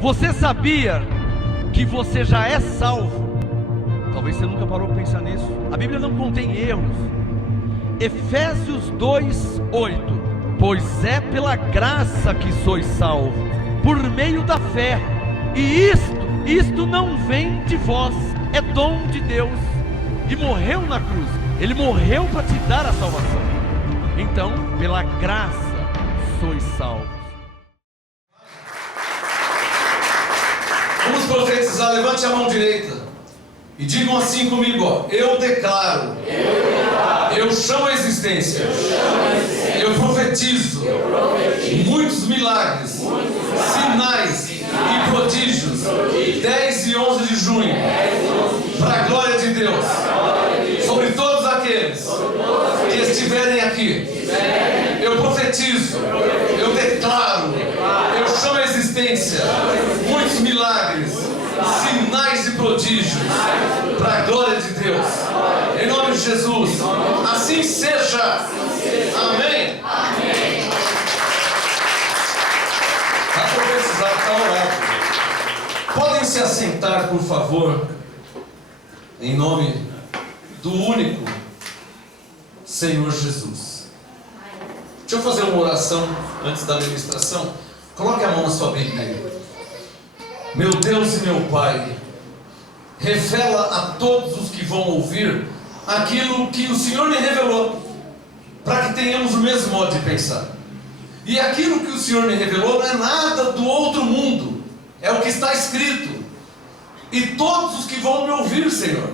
Você sabia que você já é salvo? Talvez você nunca parou para pensar nisso. A Bíblia não contém erros. Efésios 2:8. Pois é pela graça que sois salvos, por meio da fé. E isto não vem de vós, é dom de Deus. E morreu na cruz. Ele morreu para te dar a salvação. Então, pela graça sois salvos. Vamos profetizar. Levante a mão direita e digam assim comigo, ó. Eu declaro. Eu chamo a existência. Eu profetizo. Muitos milagres, sinais e prodígios. 10 e 11 de junho. Para a glória de Deus. Sobre todos aqueles que estiverem aqui. Eu profetizo. Eu declaro. Eu chamo a existência. Muitos milagres, sinais e prodígios. Para a glória de Deus. Em nome de Jesus. Assim seja. Amém. Está profetizado, está orado. Podem se assentar, por favor. Em nome do único Senhor Jesus. Deixa eu fazer uma oração antes da ministração. Coloque a mão na sua Bíblia aí. Meu Deus e meu Pai, revela a todos os que vão ouvir aquilo que o Senhor me revelou, para que tenhamos o mesmo modo de pensar. E aquilo que o Senhor me revelou não é nada do outro mundo, é o que está escrito. E todos os que vão me ouvir, Senhor,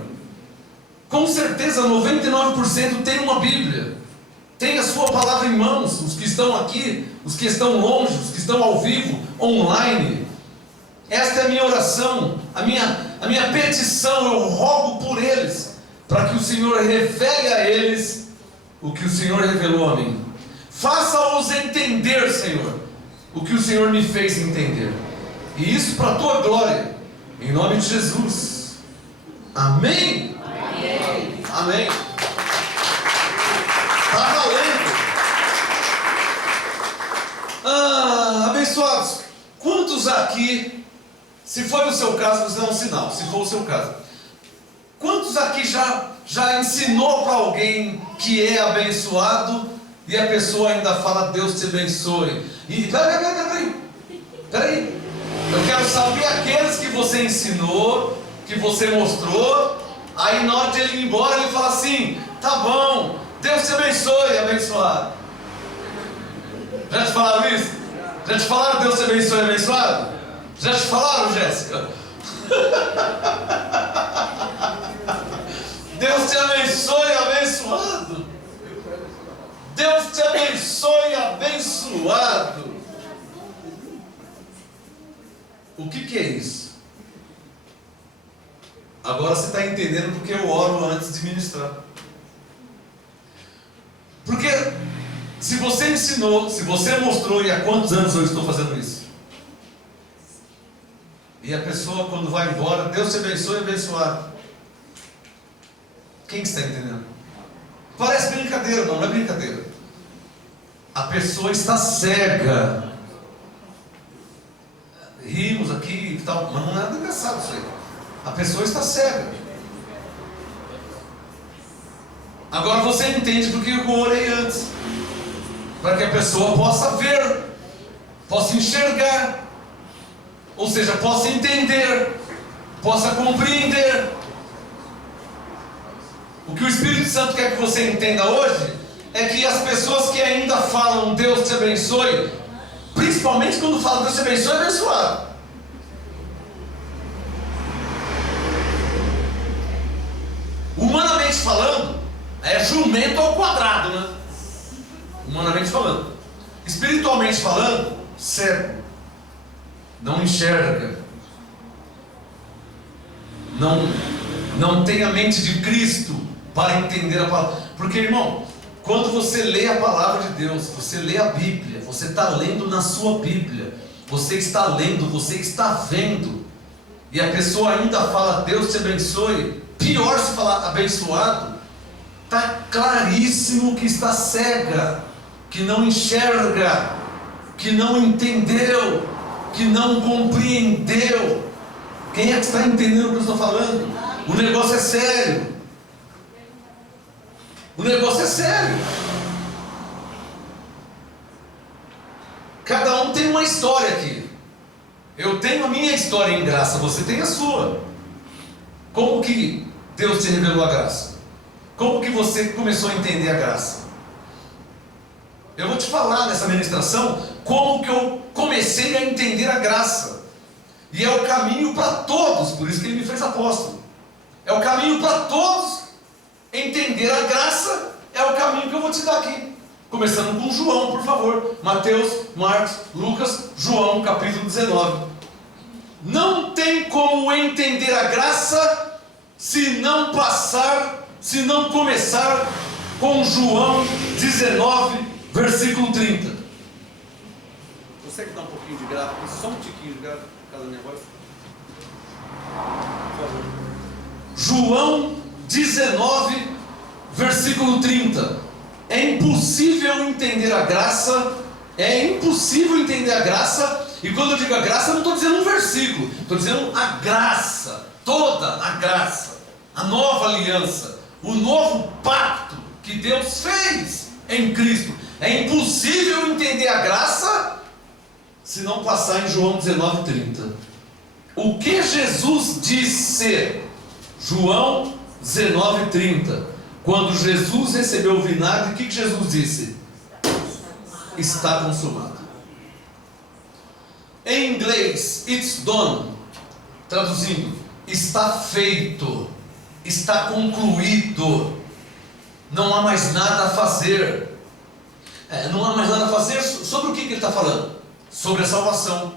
com certeza 99% tem uma Bíblia, tem a sua palavra em mãos. Os que estão aqui, os que estão longe, os que estão ao vivo, online. Esta é a minha oração, a minha petição. Eu rogo por eles, para que o Senhor revele a eles o que o Senhor revelou a mim. Faça-os entender, Senhor, o que o Senhor me fez entender. E isso para a tua glória, em nome de Jesus. Amém? Amém. Está valendo. Abençoados, quantos aqui, se for o seu caso, você dá um sinal, se for o seu caso, quantos aqui já ensinou para alguém que é abençoado e a pessoa ainda fala Deus te abençoe? E peraí, eu quero saber aqueles que você ensinou, que você mostrou, aí na hora de ele ir embora ele fala assim, tá bom, Deus te abençoe, abençoado. Já te falaram isso? Já te falaram Deus te abençoe, abençoado? Já te falaram, Jéssica? Deus te abençoe, abençoado. Deus te abençoe, abençoado. O que é isso? Agora você está entendendo porque eu oro antes de ministrar. Porque se você ensinou, se você mostrou, e há quantos anos eu estou fazendo isso? E a pessoa quando vai embora, Deus te abençoe, abençoado. Quem está entendendo? Parece brincadeira, não é brincadeira. A pessoa está cega. Rimos aqui e tal, mas não é nada engraçado isso aí. A pessoa está cega. Agora você entende porque eu orei antes, para que a pessoa possa ver, possa enxergar, ou seja, possa entender, possa compreender. O que o Espírito Santo quer que você entenda hoje é que as pessoas que ainda falam Deus te abençoe, principalmente quando falam Deus te abençoe, é abençoado. Humanamente falando, é jumento ao quadrado, né? Humanamente falando. Espiritualmente falando, cego. Não enxerga. Não tem a mente de Cristo para entender a palavra. Porque, irmão, quando você lê a palavra de Deus, você lê a Bíblia, você está lendo na sua Bíblia, você está lendo, você está vendo, e a pessoa ainda fala Deus te abençoe, pior se falar abençoado, está claríssimo que está cega, que não enxerga, que não entendeu, que não compreendeu. Quem é que está entendendo o que eu estou falando? O negócio é sério. O negócio é sério. Cada um tem uma história aqui. Eu tenho a minha história em graça, você tem a sua. Como que Deus te revelou a graça? Como que você começou a entender a graça? Eu vou te falar nessa ministração como que eu comecei a entender a graça. E é o caminho para todos, por isso que ele me fez apóstolo. É o caminho para todos entender a graça, é o caminho que eu vou te dar aqui. Começando com João, por favor. Mateus, Marcos, Lucas, João, capítulo 19. Não tem como entender a graça se não começar com João 19, versículo 30. Você que dá um pouquinho de grave, só um tiquinho de grave por causa da minha voz. Por favor. João 19, versículo 30. É impossível entender a graça. É impossível entender a graça. E quando eu digo a graça, eu não estou dizendo um versículo, estou dizendo a graça, toda a graça, a nova aliança, o novo pacto que Deus fez em Cristo. É impossível entender a graça se não passar em João 19:30. O que Jesus disse? João 19:30. Quando Jesus recebeu o vinagre, o que Jesus disse? Está consumado. Em inglês, it's done. Traduzindo, está feito, está concluído. Não há mais nada a fazer. Não há mais nada a fazer. Sobre o que ele está falando? Sobre a salvação,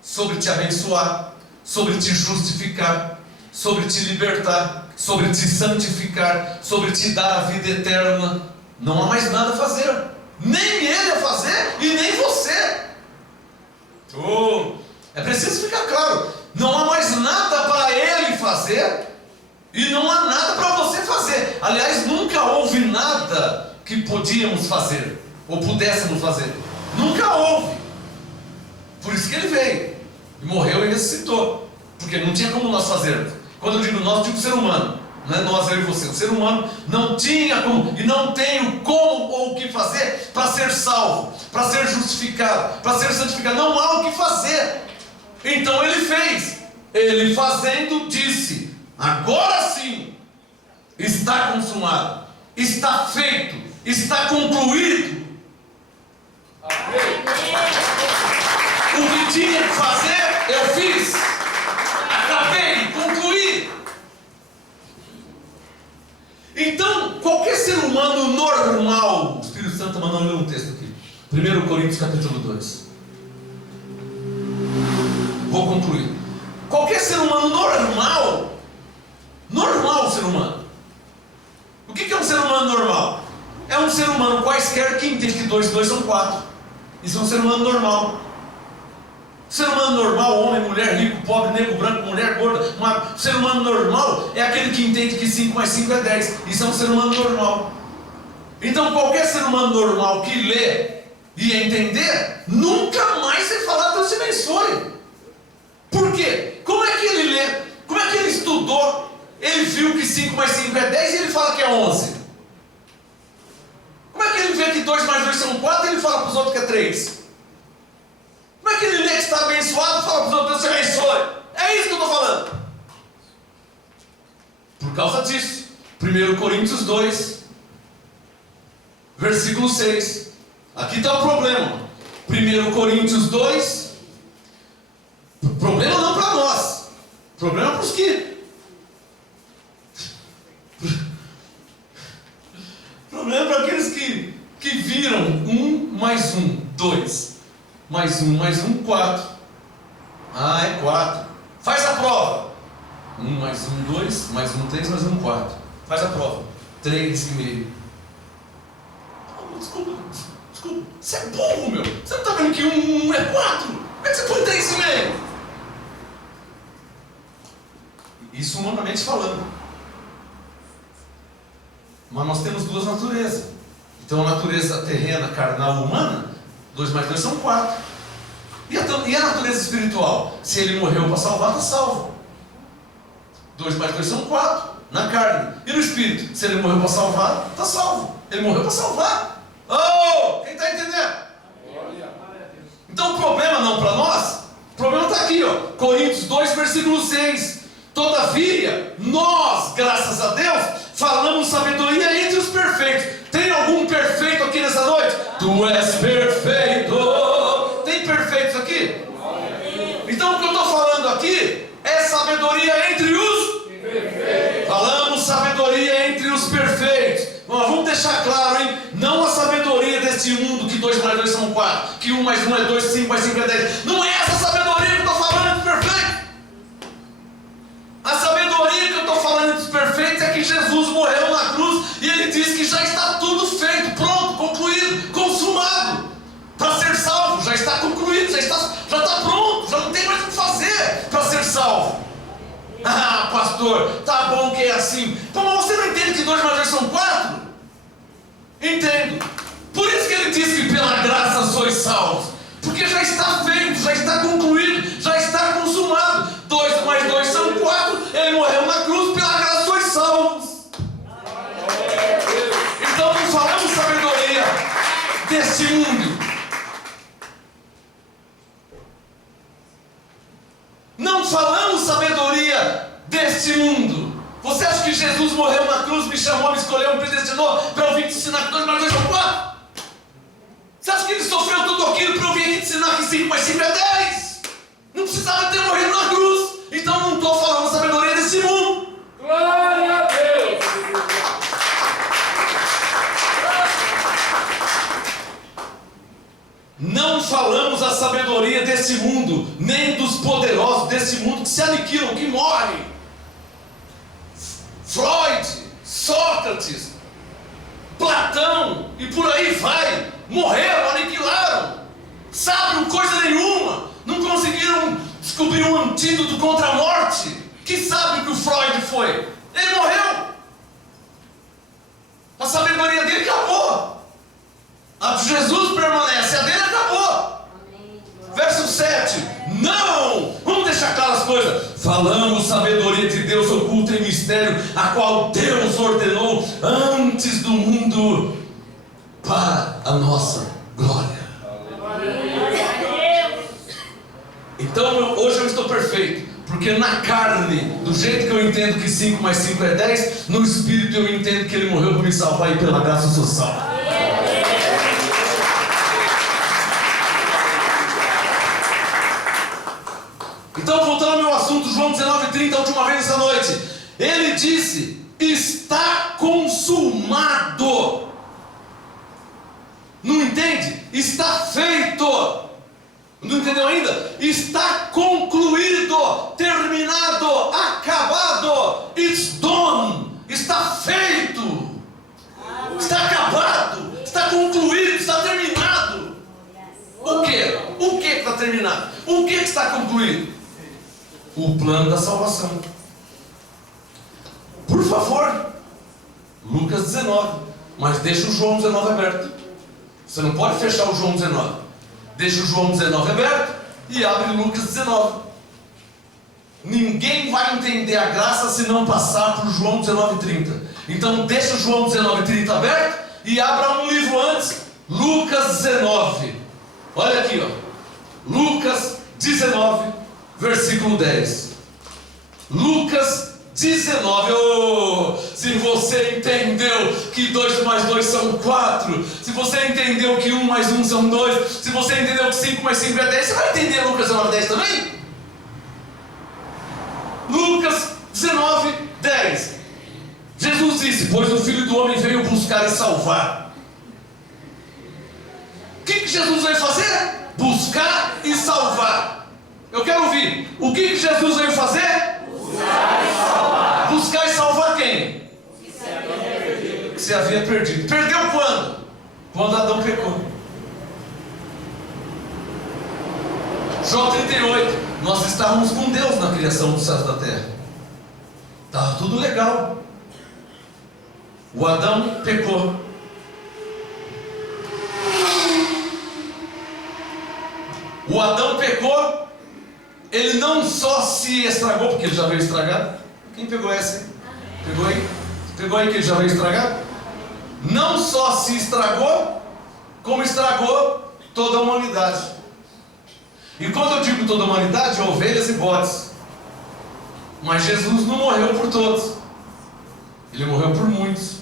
sobre te abençoar, sobre te justificar, sobre te libertar, sobre te santificar, sobre te dar a vida eterna. Não há mais nada a fazer. Nem ele a fazer e nem você. É preciso ficar claro. Não há mais nada para ele fazer e não há nada para você fazer. Aliás, nunca houve nada que podíamos fazer ou pudéssemos fazer. Nunca houve. Por isso que ele veio e morreu e ressuscitou, porque não tinha como nós fazermos. Quando eu digo nós, eu digo ser humano. Não é nós, eu e você. O ser humano não tinha como e não tem o como ou o que fazer para ser salvo, para ser justificado, para ser santificado. Não há o que fazer. Então ele fez. Ele fazendo disse: agora sim está consumado, está feito, está concluído. O que tinha que fazer eu fiz. Acabei, concluí. Então, qualquer ser humano normal, o Espírito Santo mandou ler um texto aqui, 1 Coríntios capítulo 2. Vou concluir. Qualquer ser humano normal ser humano. O que é um ser humano normal? É um ser humano quaisquer que entende que 2 e 2 são 4. Isso é um ser humano normal. Ser humano normal, homem, mulher, rico, pobre, negro, branco, mulher, gorda. Ser humano normal é aquele que entende que 5 mais 5 é 10. Isso é um ser humano normal. Então qualquer ser humano normal que lê e entender, nunca mais vai falar Deus te abençoe. Por quê? Como é que ele lê? Como é que ele estudou? Ele viu que 5 mais 5 é 10 e ele fala que é 11. Como é que ele vê que 2 mais 2 são 4 e ele fala para os outros que é 3? Como é que ele lê que está abençoado e fala para os outros, Deus te abençoe? É isso que eu estou falando. Por causa disso, 1 Coríntios 2, versículo 6. Aqui está o problema. 1 Coríntios 2. Problema não para nós. Problema para os que. Problema para aqueles que viram 1 mais 1, 2. Mais 1, 4. Ah, é 4. Faz a prova. 1 mais 1, 2. Mais 1, 3. Mais 1, 4. Faz a prova. 3,5. Desculpa. Você é burro, meu. Você não está vendo que 1 é 4? Como é que você põe 3,5? Isso humanamente falando. Mas nós temos duas naturezas. Então a natureza terrena, carnal, humana, 2 mais 2 são 4. E a natureza espiritual? Se ele morreu para salvar, está salvo. 2 mais 2 são 4, na carne. E no espírito? Se ele morreu para salvar, está salvo. Ele morreu para salvar. Oh, quem está entendendo? Então o problema não para nós, o problema está aqui, ó, Coríntios 2, versículo 6. Todavia, nós, graças a Deus, falamos sabedoria entre os perfeitos. Tem algum perfeito aqui nessa noite? Tu és perfeito. Tem perfeitos aqui? Então o que eu estou falando aqui é sabedoria entre os perfeitos. Falamos sabedoria entre os perfeitos. Bom, vamos deixar claro, hein? Não a sabedoria deste mundo, que 2 mais 2 são 4, que 1 mais 1 é 2, 5 mais 5 é 10. Não é essa sabedoria que eu estou falando dos perfeitos. A sabedoria que eu estou falando dos perfeitos é que Jesus morreu na cruz e ele diz que já está tudo feito, pronto, concluído, consumado, para ser salvo. Já está concluído, já está pronto, já não tem mais o que fazer para ser salvo. Ah, pastor, tá bom que é assim. Então, mas você não entende que 2 mais 2 são 4? Entendo. Por isso que ele diz que pela graça sois salvos. Porque já está feito, já está concluído, já está consumado. 2 mais 2 são 4. Ele morreu na cruz, pela graça sois salvos. Então não falamos sabedoria deste mundo. Não falamos sabedoria deste mundo. Você acha que Jesus morreu na cruz, me chamou, me escolheu, me predestinou para eu vir te ensinar que 2 mais 2 são 4? Você acha que ele sofreu tudo aquilo para eu vir aqui te ensinar que 5 mais 5 é 10? Não precisava ter morrido na cruz. Então não estou falando sabedoria desse mundo. Glória a Deus! Não falamos a sabedoria desse mundo, nem dos poderosos desse mundo que se aniquilam, que morrem. Freud, Sócrates, Platão e por aí vai, morreram, aniquilaram, sabem coisa nenhuma, não conseguiram descobrir um antídoto contra a morte. Que sabe que o Freud foi? Ele morreu. A sabedoria dele acabou. A de Jesus permanece, a dele acabou. Verso 7. Não! Vamos deixar claras as coisas. Falamos sabedoria de Deus oculta em mistério, a qual Deus ordenou antes do mundo para a nossa glória. Então hoje eu estou perfeito, porque na carne, do jeito que eu entendo que 5 mais 5 é 10, no espírito eu entendo que ele morreu para me salvar e pela graça eu sou salvo. Então, voltando ao meu assunto, João 19:30, a última vez essa noite, ele disse: está consumado. Não entende? Está feito. Não entendeu ainda? Está concluído, terminado, acabado. It's done. Está feito. Está acabado. Está concluído. Está terminado. O que? O que está terminado? O que está concluído? O plano da salvação. Por favor, Lucas 19. Mas deixa o João 19 aberto. Você não pode fechar o João 19. Deixa o João 19 aberto e abre Lucas 19. Ninguém vai entender a graça se não passar por João 19:30. Então deixa o João 19:30 aberto e abra um livro antes, Lucas 19. Olha aqui, ó. Lucas 19, versículo 10. Lucas 19. Oh, se você entendeu que 2 mais 2 são 4, se você entendeu que 1 mais 1 são 2, se você entendeu que 5 mais 5 é 10, você vai entender Lucas 19, 10 também? Lucas 19, 10. Jesus disse: pois o Filho do Homem veio buscar e salvar. O que Jesus veio fazer? Buscar e salvar. Eu quero ouvir. O que Jesus veio fazer? Buscar e salvar. Buscar e salvar quem? Que se havia perdido. Perdeu quando? Quando Adão pecou. Jó 38. Nós estávamos com Deus na criação dos céus e da terra. Estava tudo legal. O Adão O Adão pecou, ele não só se estragou, porque ele já veio estragado. Quem pegou essa aí? Pegou aí? Pegou aí que ele já veio estragado? Não só se estragou, como estragou toda a humanidade. E quando eu digo toda a humanidade, é ovelhas e bodes. Mas Jesus não morreu por todos, ele morreu por muitos.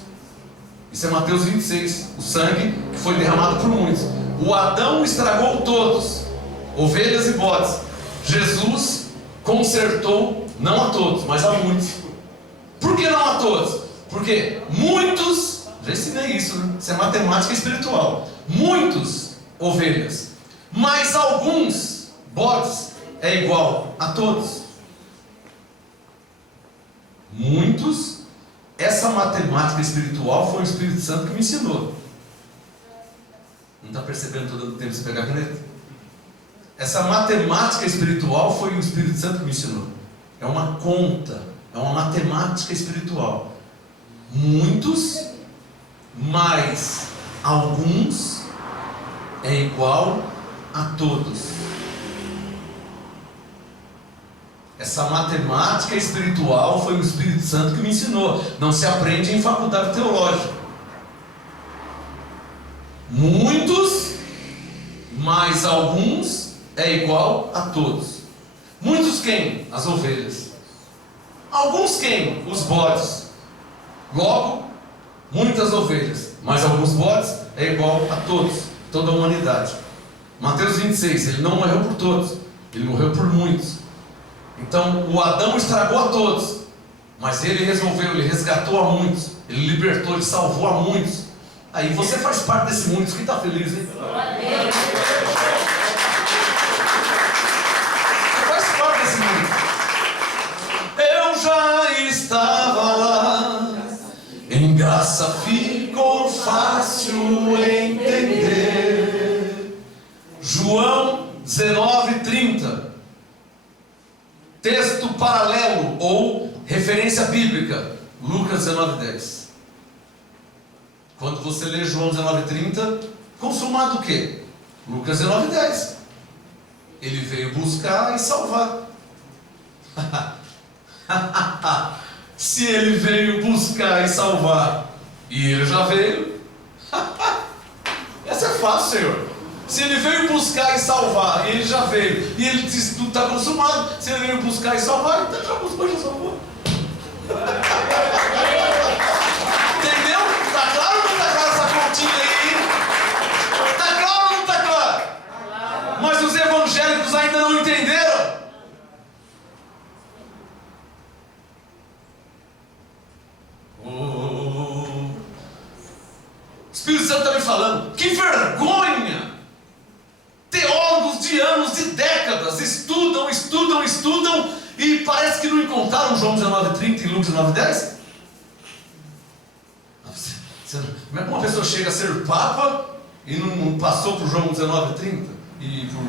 Isso é Mateus 26, o sangue que foi derramado por muitos. O Adão estragou todos, ovelhas e bodes. Jesus consertou, não a todos, mas a muitos. Por que não a todos? Porque muitos, já ensinei isso, né? Isso é matemática espiritual. Muitos ovelhas, mas alguns bodes é igual a todos. Muitos. Essa matemática espiritual foi o Espírito Santo que me ensinou. Não está percebendo? Estou dando tempo de você pegar a caneta. Essa matemática espiritual foi o Espírito Santo que me ensinou. É uma conta, é uma matemática espiritual. Muitos mais alguns é igual a todos. Essa matemática espiritual foi o Espírito Santo que me ensinou. Não se aprende em faculdade teológica. Muitos mais alguns é igual a todos. Muitos quem? As ovelhas. Alguns quem? Os bodes. Logo, muitas ovelhas, mas alguns bodes é igual a todos, toda a humanidade. Mateus 26, ele não morreu por todos, ele morreu por muitos. Então o Adão estragou a todos, mas ele resolveu, ele resgatou a muitos, ele libertou, ele salvou a muitos. Aí você faz parte desse muitos. Quem está feliz, hein? Você faz parte desse muitos. Eu já estava lá, em graça ficou fácil entender. João 19:30. Texto paralelo ou referência bíblica, Lucas 19:10. Quando você lê João 19:30, consumado o quê? Lucas 19:10. Ele veio buscar e salvar. Se ele veio buscar e salvar, e ele já veio, essa é fácil, Senhor. Se ele veio buscar e salvar, e ele já veio, e ele disse que tudo está consumado, se ele veio buscar e salvar, então já buscou e já salvou. Entendeu? Está claro ou não está claro essa continha aí? Está claro ou não está claro? Mas os evangélicos ainda não entenderam. O Espírito Santo está me falando, que vergonha! Teólogos de anos, de décadas, estudam e parece que não encontraram João 19:30 e Lucas 19:10. Como é que uma pessoa chega a ser papa e não passou por João 19:30 e por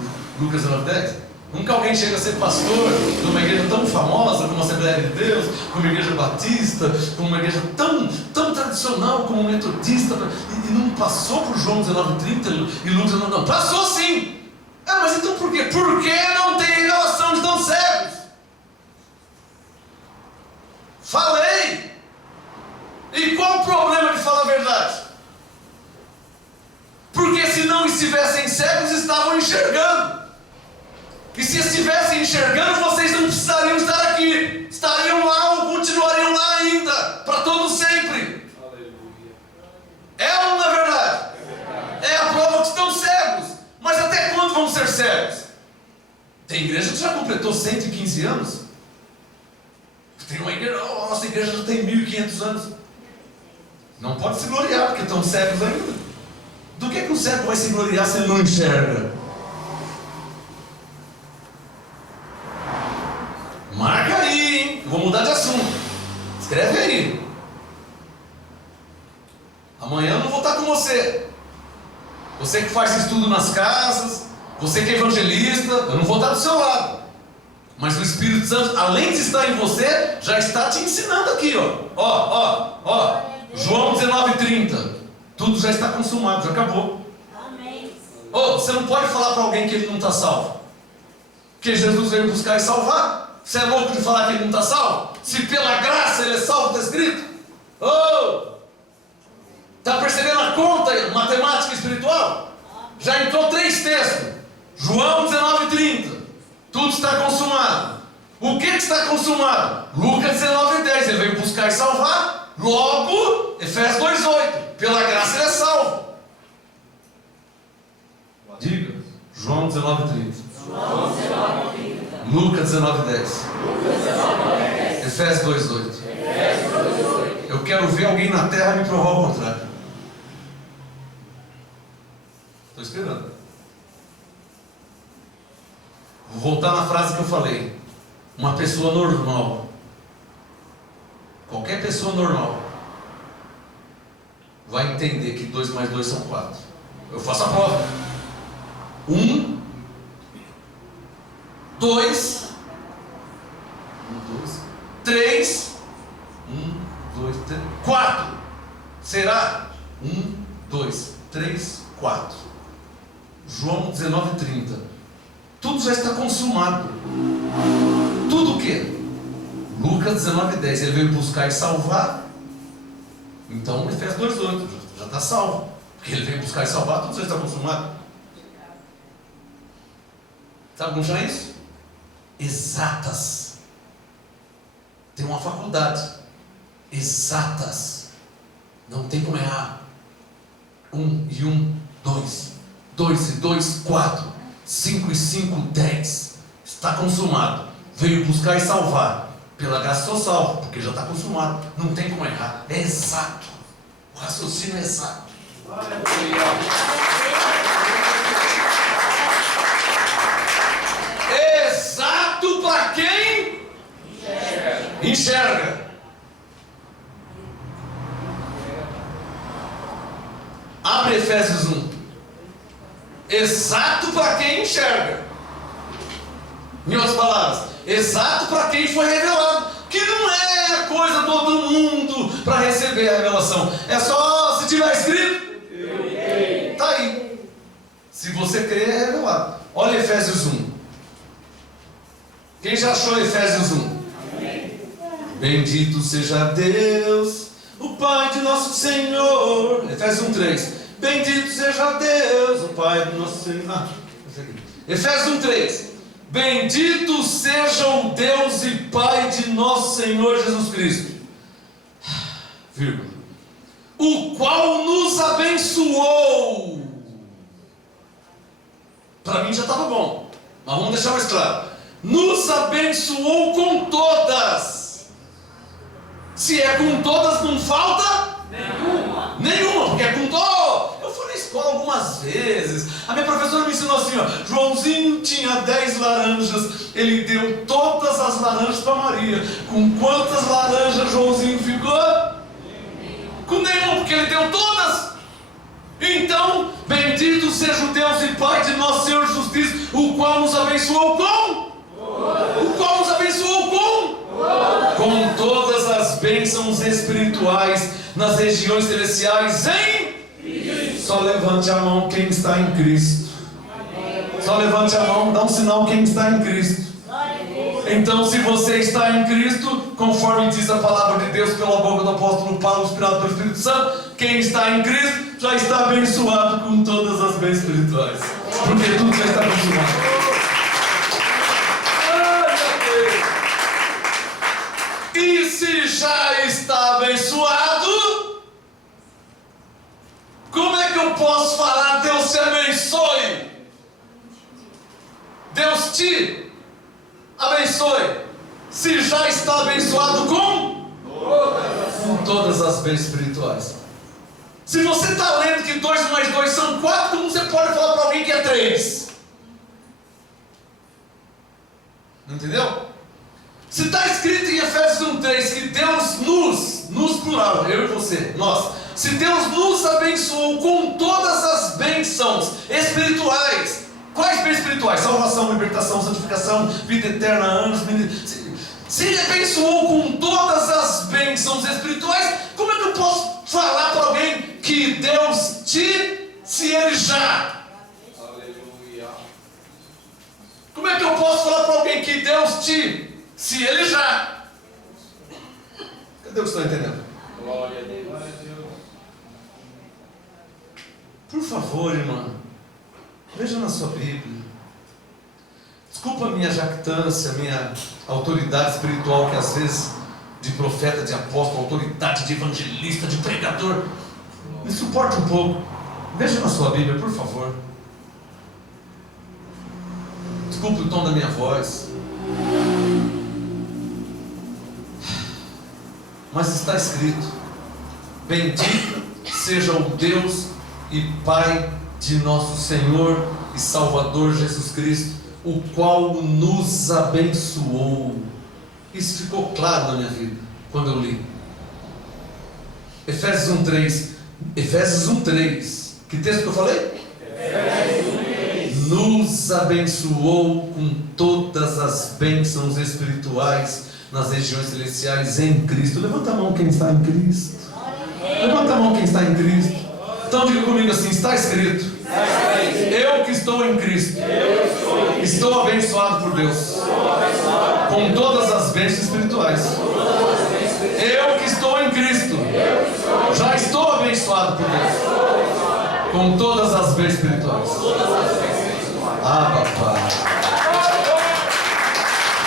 Lucas 19:10? Nunca alguém chega a ser pastor de uma igreja tão famosa como a Assembleia de Deus, como a Igreja Batista, como uma igreja tão tradicional como a Metodista, e não passou por João 19:30 e Lucas 19:10. Não, passou sim! Mas então por quê? Porque não tem revelação, estão cegos. Falei! E qual o problema de falar a verdade? Porque se não estivessem cegos, estavam enxergando. E se estivessem enxergando, vocês não precisariam estar aqui. Estariam lá ou continuariam lá ainda, para todo sempre. Aleluia. É ou não é verdade? É a prova que estão cegos. Mas até quando vão ser cegos? Tem igreja que já completou 115 anos. Tem uma igreja, a nossa igreja já tem 1500 anos. Não pode se gloriar, porque estão cegos ainda. Do que o cego vai se gloriar se ele não enxerga? Marca aí, hein? Vou mudar de assunto. Escreve aí. Amanhã eu não vou estar com você. Você que faz estudo nas casas, você que é evangelista, eu não vou estar do seu lado. Mas o Espírito Santo, além de estar em você, já está te ensinando aqui, ó. João 19:30. Tudo já está consumado, já acabou. Amém. Oh, você não pode falar para alguém que ele não está salvo, porque Jesus veio buscar e salvar. Você é louco de falar que ele não está salvo? Se pela graça ele é salvo, está escrito. Oh, está percebendo a conta matemática espiritual? Já entrou 3 textos. João 19:30. Tudo está consumado. O que está consumado? Lucas 19:10. Ele veio buscar e salvar. Logo, Efésios 2:8. Pela graça ele é salvo. Diga. João 19:30. Lucas 19:10. Efésios 2:8. Eu quero ver alguém na terra me provar o contrário. Estou esperando. Vou voltar na frase que eu falei. Uma pessoa normal, qualquer pessoa normal, vai entender que 2 mais 2 são 4. Eu faço a prova. 1, 2, 3, 4. Será? 1, 2, 3, 4. João 19:30. Tudo já está consumado. Tudo o quê? Lucas 19:10. Ele veio buscar e salvar. Então Efésios 2:8 já está salvo. Porque ele veio buscar e salvar, tudo já está consumado. Sabe como chama isso? Exatas. Tem uma faculdade. Exatas. Não tem como errar. 1 e 1, 2. 2 e 2, 4. 5 e 5, 10. Está consumado. Veio buscar e salvar. Pela graça sou salvo, porque já está consumado. Não tem como errar. É exato. O raciocínio é exato. Exato para quem enxerga. Abre Efésios 1. Exato para quem enxerga. Em outras palavras, exato para quem foi revelado. Que não é coisa de todo mundo para receber a revelação. É só se tiver escrito. Está aí. Se você crer, é revelado. Olha Efésios 1. Quem já achou Efésios 1? Bendito seja Deus, o Pai de nosso Senhor. Efésios 1:3. Bendito seja Deus, o Pai do nosso Senhor. Efésios 1:3. Bendito seja o Deus e Pai de nosso Senhor Jesus Cristo, vírgula, o qual nos abençoou. Para mim já estava bom, mas vamos deixar mais claro. Nos abençoou com todas. Se é com todas, não falta nenhuma, porque é com todas. Eu fui na escola algumas vezes. A minha professora me ensinou assim, ó. Joãozinho tinha 10 laranjas. Ele deu todas as laranjas para Maria. Com quantas laranjas Joãozinho ficou? Com nenhuma, porque ele deu todas. Então, bendito seja o Deus e Pai de nosso Senhor Jesus Cristo, o qual nos abençoou com? O qual nos abençoou com todas as bênçãos espirituais nas regiões celestiais em Cristo. Só levante a mão quem está em Cristo. Só levante a mão, dá um sinal quem está em Cristo. Então, se você está em Cristo, conforme diz a palavra de Deus pela boca do apóstolo Paulo, inspirado pelo Espírito Santo, quem está em Cristo já está abençoado com todas as bênçãos espirituais, porque tudo já está consumado. E se já está abençoado, como é que eu posso falar Deus te abençoe? Deus te abençoe, se já está abençoado com todas as bênçãos espirituais. Se você está lendo que 2 mais 2 são 4, como você pode falar para alguém que é 3? Não entendeu? Se está escrito em Efésios 1:3 que Deus nos plural, eu e você, nós, se Deus nos abençoou com todas as bênçãos espirituais. Quais bênçãos espirituais? Salvação, libertação, santificação, vida eterna, anjos. Se Ele abençoou com todas as bênçãos espirituais, como é que eu posso falar para alguém que Deus te, se Ele já? Como é que eu posso falar para alguém que Deus te, se Ele já? Cadê o que estão entendendo? Glória a Deus. Por favor, irmã, veja na sua Bíblia. Desculpa a minha jactância, a minha autoridade espiritual, que às vezes, de profeta, de apóstolo, autoridade de evangelista, de pregador, me suporte um pouco. Veja na sua Bíblia, por favor. Desculpe o tom da minha voz, mas está escrito: bendito seja o Deus e Pai de nosso Senhor e Salvador Jesus Cristo, o qual nos abençoou. Isso ficou claro na minha vida quando eu li Efésios 1:3. Efésios 1:3. Que texto que eu falei? Nos abençoou com todas as bênçãos espirituais nas regiões celestiais em Cristo. Levanta a mão quem está em Cristo. Levanta a mão quem está em Cristo. Então diga comigo assim: está escrito, eu que estou em Cristo, estou abençoado por Deus com todas as bênçãos espirituais. Eu que estou em Cristo, já estou abençoado por Deus com todas as bênçãos espirituais. Ah, papai.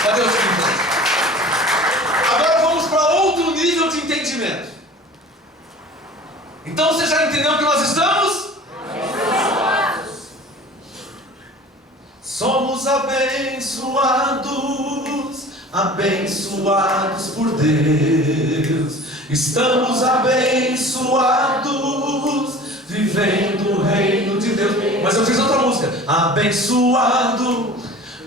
Cadê os filhos? Agora vamos para outro nível de entendimento. Então você já entendeu que nós estamos? Somos abençoados, abençoados por Deus. Estamos abençoados, vivendo o reino de Deus. Mas eu fiz outra música: abençoado,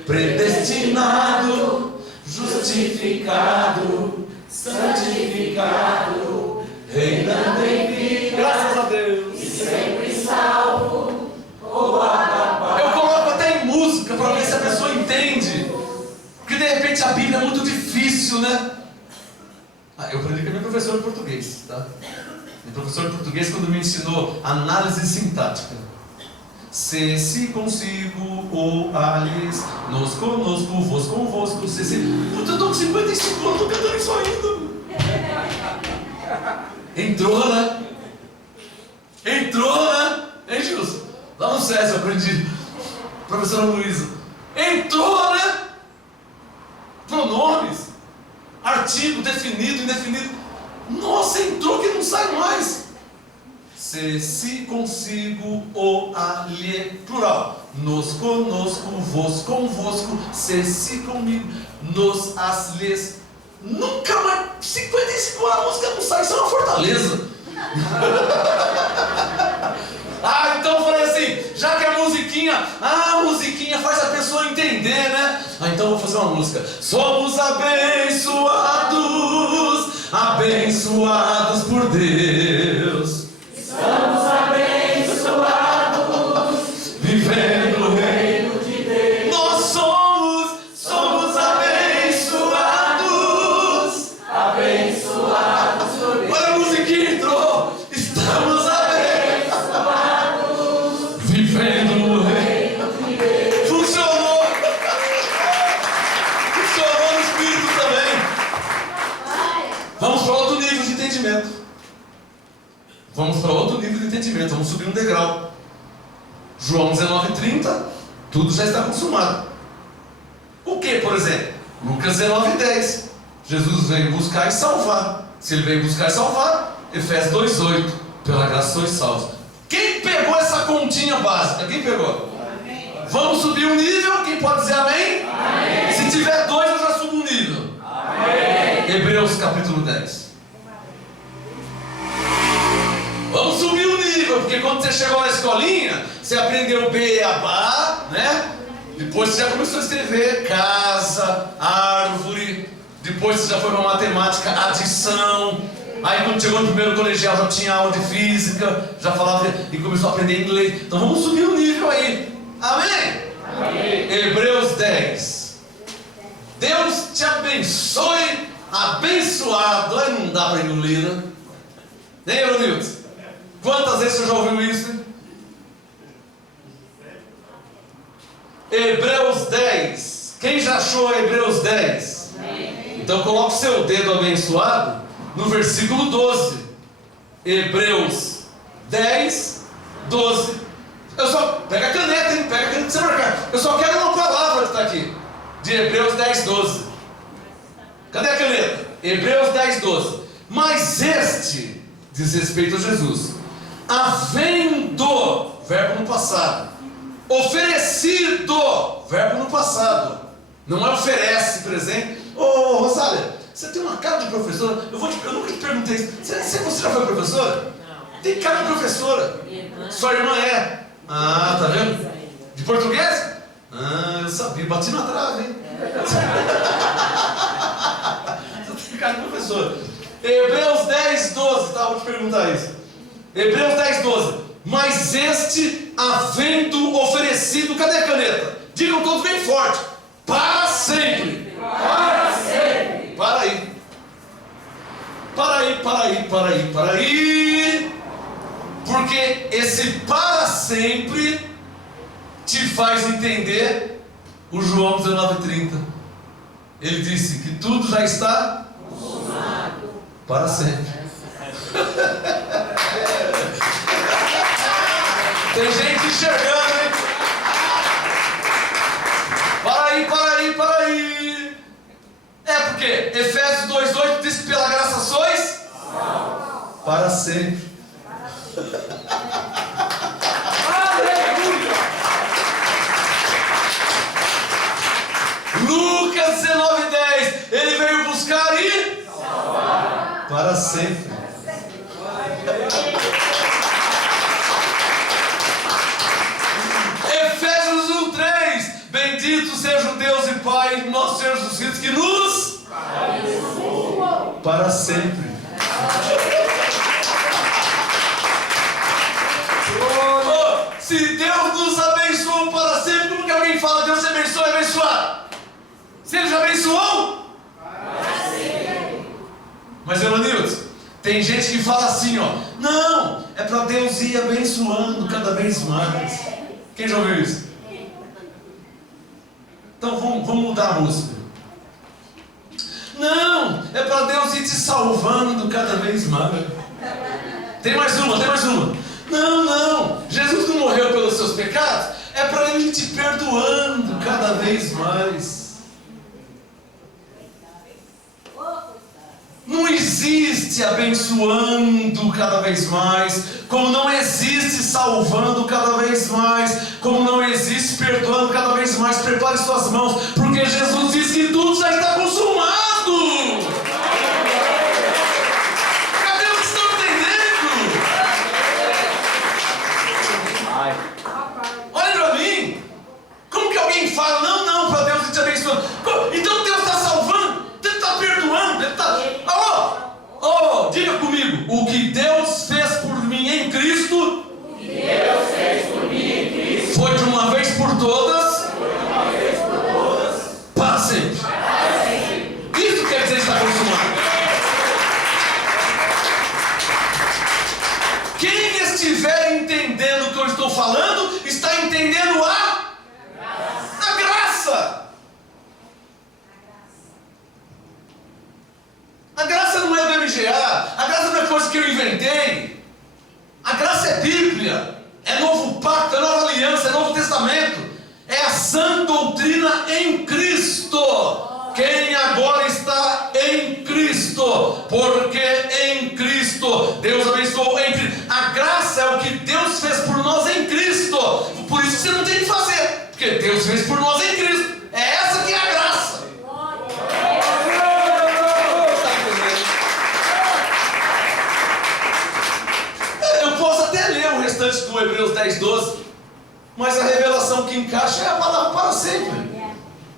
predestinado, justificado, santificado, reinando em vida, graças a Deus, e sempre salvo. Eu coloco até em música para ver se a pessoa entende, porque de repente a Bíblia é muito difícil, né? Eu aprendi com a minha professora de português, tá? Minha professora de português, quando me ensinou análise sintática: se consigo, ou aliás, nos conosco, vos convosco, se. Puta, eu estou com 55 anos, estou cantando isso ainda. Entrou, né? Entrou, né? Hein, Gilson? Lá no SESI eu aprendi. Professora Luísa. Entrou, né? Pronomes. Artigo, definido, indefinido. Nossa, entrou que não sai mais. Se consigo, o alhe, plural. Nos conosco, vos convosco, se comigo, nos as lhes. Nunca mais. 55 anos a música não sai, isso é uma fortaleza. Então eu falei assim: já que a musiquinha faz a pessoa entender, né? Então eu vou fazer uma música. Somos abençoados, abençoados por Deus. Estamos abençoados, vivendo o reino de Deus. Nós somos abençoados, abençoados por Deus. Olha a musiquinha entrou. Estamos abençoados, vivendo o reino de Deus. Funcionou. Funcionou no espírito também. Vamos para outro nível de entendimento. Vamos para outro nível de entendimento. Vamos subir um degrau. João 19:30. Tudo já está consumado. O que, por exemplo? Lucas 19:10. Jesus veio buscar e salvar. Se ele veio buscar e salvar, Efésios 2:8. Pela graça sois salvos. Quem pegou essa continha básica? Quem pegou? Amém. Vamos subir um nível? Quem pode dizer amém? Amém. Se tiver 2, eu já subo um nível. Amém. Hebreus capítulo 10. Vamos subir um nível, porque quando você chegou na escolinha, você aprendeu beabá, né? Depois você já começou a escrever casa, árvore. Depois você já foi para matemática, adição. Aí quando chegou no primeiro colegial já tinha aula de física, já falava e começou a aprender inglês. Então vamos subir um nível aí. Amém? Amém. Hebreus 10. Deus te abençoe, abençoado. Aí não dá para engolir, né? Nem Euronilton? Quantas vezes você já ouviu isso? Hebreus 10. Quem já achou Hebreus 10? Então coloque o seu dedo abençoado no versículo 12. Hebreus 10, 12. Pega a caneta, hein? Pega a caneta pra você marcar. Eu só quero uma palavra que está aqui. De Hebreus 10, 12. Cadê a caneta? Hebreus 10, 12. Mas este diz respeito a Jesus. Havendo, verbo no passado. Oferecido, verbo no passado. Não é oferece, presente. Ô Rosália, você tem uma cara de professora. Eu nunca te perguntei isso. Você já foi professora? Não. Tem cara de professora. Sua irmã é. Ah, tá vendo? De português? Ah, eu sabia. Bati na trave, hein? Você tem cara de professora. Hebreus 10, 12. Tá, vou te perguntar isso. Hebreus 10, 12. Mas este, havendo oferecido, cadê a caneta? Digam todos bem forte. Para sempre. Para sempre. Para aí. Para aí. Porque esse para sempre te faz entender o João 19:30. Ele disse que tudo já está consumado para sempre. Tem gente enxergando, hein? Para aí. É porque Efésios 2:8 diz que pela graça sois para sempre. Aleluia. Lucas 19:10, ele veio buscar e salvar para sempre. Efésios 1:3, bendito seja o Deus e Pai de nosso Senhor Jesus Cristo, que nos para sempre. Se Deus nos abençoou para sempre, como que alguém fala Deus te abençoou e abençoar? Se Ele já abençoou? Para sempre. Mas Evanilton, tem gente que fala assim, ó, não, é para Deus ir abençoando cada vez mais. Quem já ouviu isso? Então vamos mudar a música. Não, é para Deus ir te salvando cada vez mais. Tem mais uma. Não, Jesus não morreu pelos seus pecados, é para Ele ir te perdoando cada vez mais. Não existe abençoando cada vez mais, como não existe salvando cada vez mais, como não existe perdoando cada vez mais. Prepare suas mãos, porque Jesus disse que tudo já está consumado. Cadê o que estão entendendo? Olha para mim. Como que alguém fala, não, para Deus te abençoando? Então Deus está salvando, Deus está perdoando, Deus está... Alô, diga comigo, o que Deus fez por mim em Cristo, foi de uma vez por todas, para sempre. Isso quer dizer que está consumado. Quem estiver entendendo o que eu estou falando, está entendendo a graça. A graça não é do MGA, a graça não é coisa que eu inventei. A graça é Bíblia, é novo pacto, é nova aliança, é novo testamento, é a sã doutrina em Cristo. Quem agora está em Cristo, porque em Cristo Deus abençoou em Cristo. A graça é o que Deus fez por nós em Cristo. Por isso você não tem que fazer, porque Deus fez por nós em Cristo. É essa que é a graça. Eu posso até ler o restante do Hebreus 10, 12, mas a revelação que encaixa é a palavra para sempre.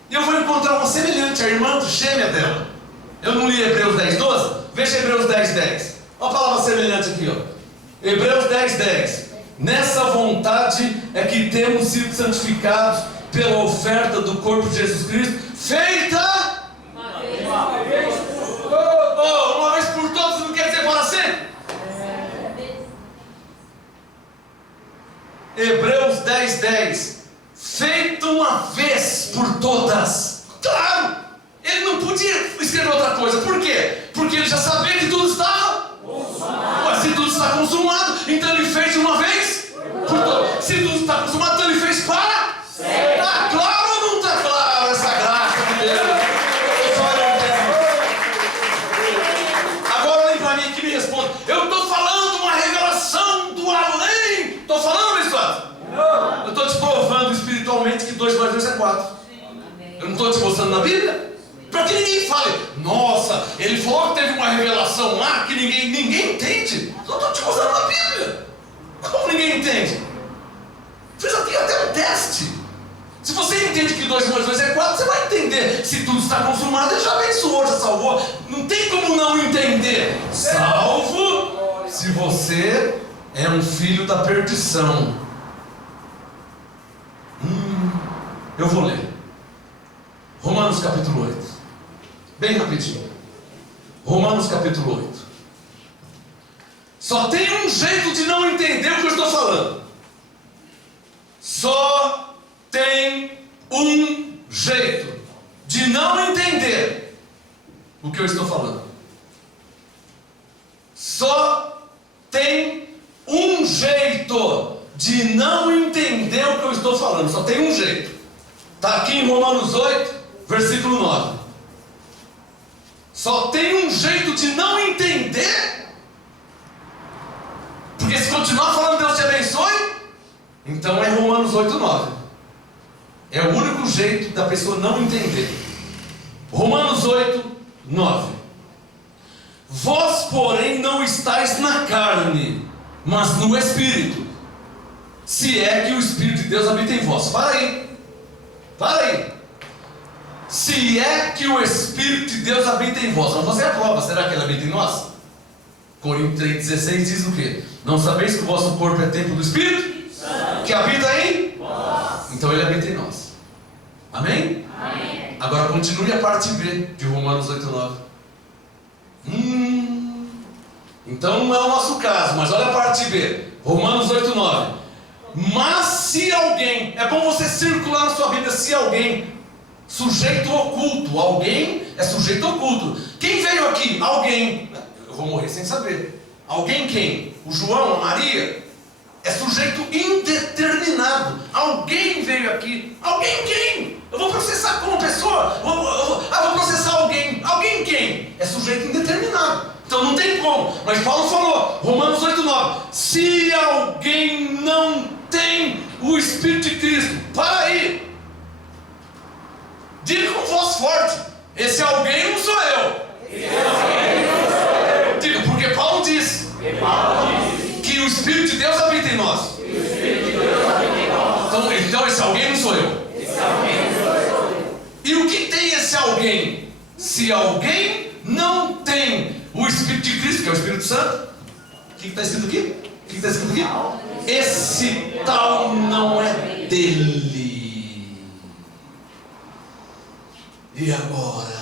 E eu vou encontrar uma semelhante, a irmã gêmea dela. Eu não li Hebreus 10, 12? Veja Hebreus 10, 10. Olha a palavra semelhante aqui, ó. Hebreus 10, 10. Nessa vontade é que temos sido santificados pela oferta do corpo de Jesus Cristo, feita uma vez por todas, não quer dizer para sempre? Hebreus 10, 10. feito uma vez por todas. Claro, ele não podia escrever outra coisa. Por quê? Porque ele já sabia que tudo estava consumado. Mas se tudo está consumado, então ele fez de uma vez por todas. Se tudo está consumado, então ele fez para sempre. Está claro ou não está claro essa graça de Deus? Agora olhem para mim aqui e me respondam. Eu estou falando uma revelação do além. Estou falando, menstruado? Não. Eu estou te provando espiritualmente que 2 mais 2 é 4. Eu não estou te mostrando na Bíblia? Para que ninguém fale, nossa, ele falou que teve uma revelação lá que ninguém entende. Eu estou te mostrando na Bíblia. Como ninguém entende? Fiz aqui até um teste. Se você entende que 2 mais 2 é 4, você vai entender. Se tudo está consumado, ele já abençoou, já salvou. Não tem como não entender. Salvo se você é um filho da perdição. Eu vou ler Romanos capítulo 8. Bem rapidinho. Romanos capítulo 8. Só tem um jeito de não entender o que eu estou falando. Só tem um jeito de não entender o que eu estou falando. Só tem um jeito de não entender o que eu estou falando. Só tem um jeito. Está aqui em Romanos 8, versículo 9. Só tem um jeito de não entender. Porque se continuar falando Deus te abençoe, então é Romanos 8, 9. É o único jeito da pessoa não entender. Romanos 8, 9. Vós, porém, não estáis na carne, mas no Espírito, se é que o Espírito de Deus habita em vós. Para aí. Se é que o Espírito de Deus habita em vós. Vamos fazer a prova. Será que ele habita em nós? Coríntios 3,16 diz o quê? Não sabeis que o vosso corpo é templo do Espírito? Que habita em nós. Então ele habita em nós. Amém? Amém. Agora continue a parte B de Romanos 8, 9. Então não é o nosso caso, mas olha a parte B. Romanos 8, 9. Mas se alguém, é bom você circular na sua Bíblia, se alguém, sujeito oculto, alguém é sujeito oculto. Quem veio aqui? Alguém. Eu vou morrer sem saber. Alguém quem? O João, a Maria? É sujeito indeterminado. Alguém veio aqui. Alguém quem? Eu vou processar como pessoa. Vou processar alguém. Alguém quem? É sujeito indeterminado. Então não tem como. Mas Paulo falou, Romanos 8, 9. Se alguém não tem o Espírito de Cristo, para aí. Diga com voz forte. Esse alguém não sou eu. Diga, porque Paulo diz que o Espírito de Deus habita em nós. Então esse alguém não sou eu. E o que tem esse alguém? Se alguém não tem o Espírito de Cristo, que é o Espírito Santo, o que está escrito aqui? Esse tal não é dele. E agora?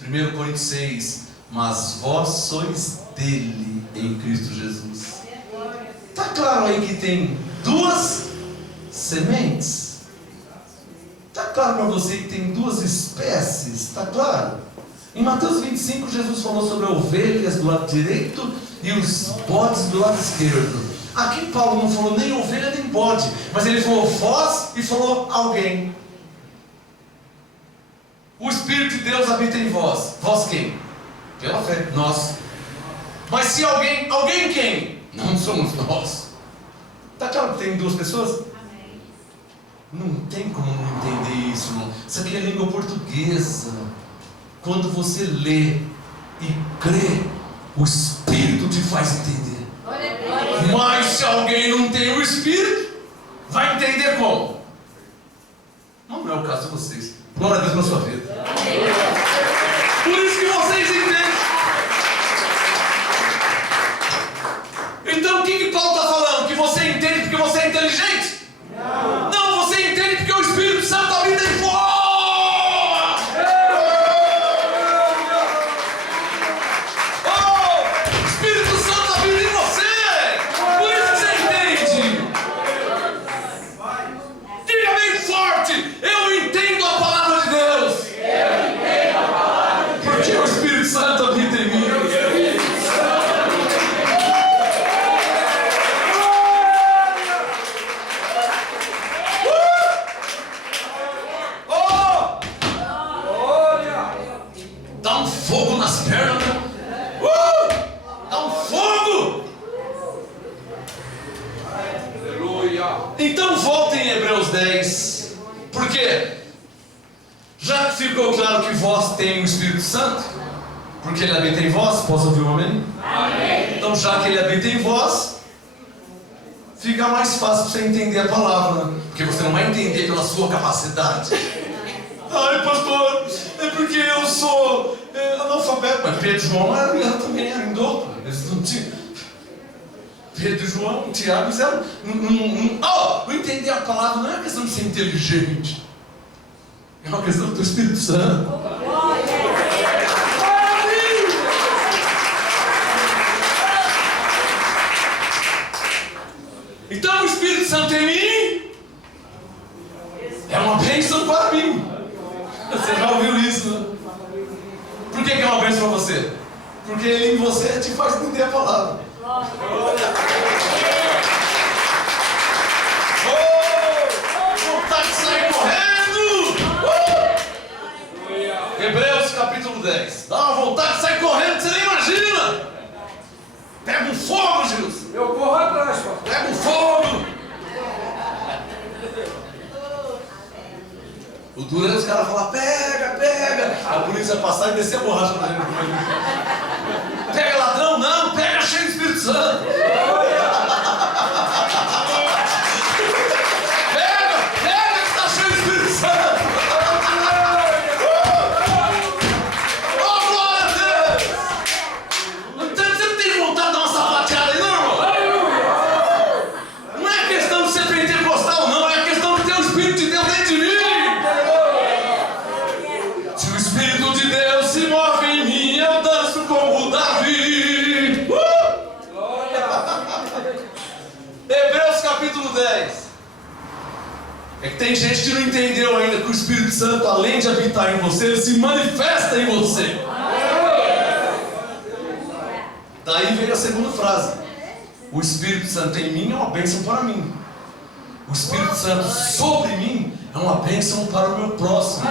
1 Coríntios 6. Mas vós sois dele em Cristo Jesus. Está claro aí que tem 2 sementes? Está claro para você que tem 2 espécies? Está claro? Em Mateus 25, Jesus falou sobre ovelhas do lado direito e os bodes do lado esquerdo. Aqui Paulo não falou nem ovelha nem bode, mas ele falou vós e falou alguém. O Espírito de Deus habita em vós. Vós quem? Pela fé, nós. Mas se alguém quem? Não somos nós. Está claro que tem 2 pessoas? Amém. Não tem como não entender isso, não. Isso aqui é língua portuguesa. Quando você lê e crê, o Espírito te faz entender. Mas se alguém não tem o Espírito, vai entender como? Não é o caso de vocês. Glória a Deus na sua vida. Por isso que vocês entendem. Então o que Paulo está falando? Que você entende porque você é inteligente? Não, você entende porque o Espírito Santo habita em vós. O Espírito Santo habita em você. Por isso que você entende. ficou claro que vós tem o Espírito Santo? Porque ele habita em vós, posso ouvir um amém? Amém. Então, já que ele habita em vós, fica mais fácil para você entender a palavra, né? Porque você não vai entender pela sua capacidade. Ai, pastor, é porque eu sou analfabeto. Mas Pedro e João também eram indoutos. Eles não tinham. Pedro e João, Tiago, eles eram. Não entender a palavra não é uma questão de ser inteligente. É uma questão do Espírito Santo. Então o Espírito Santo em mim é uma bênção para mim. Você já ouviu isso, né? Por que é uma bênção para você? Porque ele em você te faz entender a palavra. Vontade de sair correndo! Hebreus capítulo 10. Dá uma vontade de sair correndo que você nem imagina! Pega um fogo, Jesus! Eu corro atrás, pastor. Pega um fogo! O duro é os caras falar, pega! A polícia passar e descer a borracha na gente. Pega ladrão, não, pega cheio do Espírito Santo. Pega que está cheio do Espírito Santo. Oh, glória a Deus! Você não tem vontade de dar uma sapateada aí, não, irmão? Não é questão de ser pentecostal, não, é questão de ter o Espírito de Deus dentro de mim. Se o Espírito de Deus se move em mim, eu danço como Davi. Hebreus capítulo 10. É que tem gente que não entendeu ainda que o Espírito Santo, além de habitar em você, ele se manifesta em você. Daí veio a segunda frase. O Espírito Santo em mim é uma bênção para mim. O Espírito Santo sobre mim é uma bênção para o meu próximo.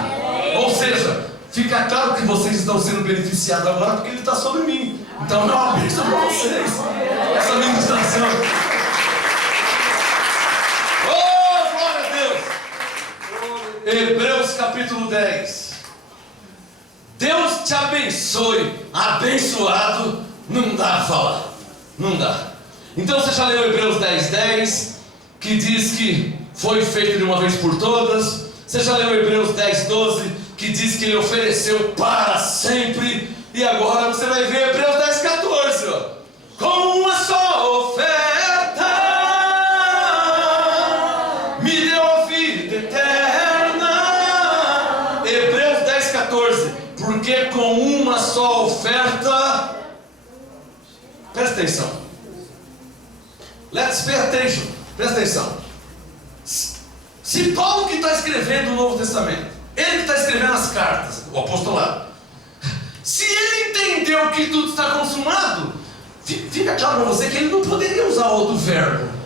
Ou seja, fica claro que vocês estão sendo beneficiados agora porque ele está sobre mim. Então é uma bênção para vocês. Essa ministração. Oh, glória a Deus! Hebreus capítulo 10. Deus te abençoe. Abençoado não dá a falar. Não dá. Então você já leu Hebreus 10:10, que diz que foi feito de uma vez por todas. Você já leu Hebreus 10:12, que diz que ele ofereceu para sempre. E agora você vai ver Hebreus 10:14, ó. Com uma só oferta me deu a vida eterna. Hebreus 10:14. Porque com uma só oferta. Presta atenção. Let's pay attention. Presta atenção. Se Paulo que está escrevendo o Novo Testamento, ele que está escrevendo as cartas, o apostolado, se ele entendeu que tudo está consumado, fica claro para você que ele não poderia usar outro verbo.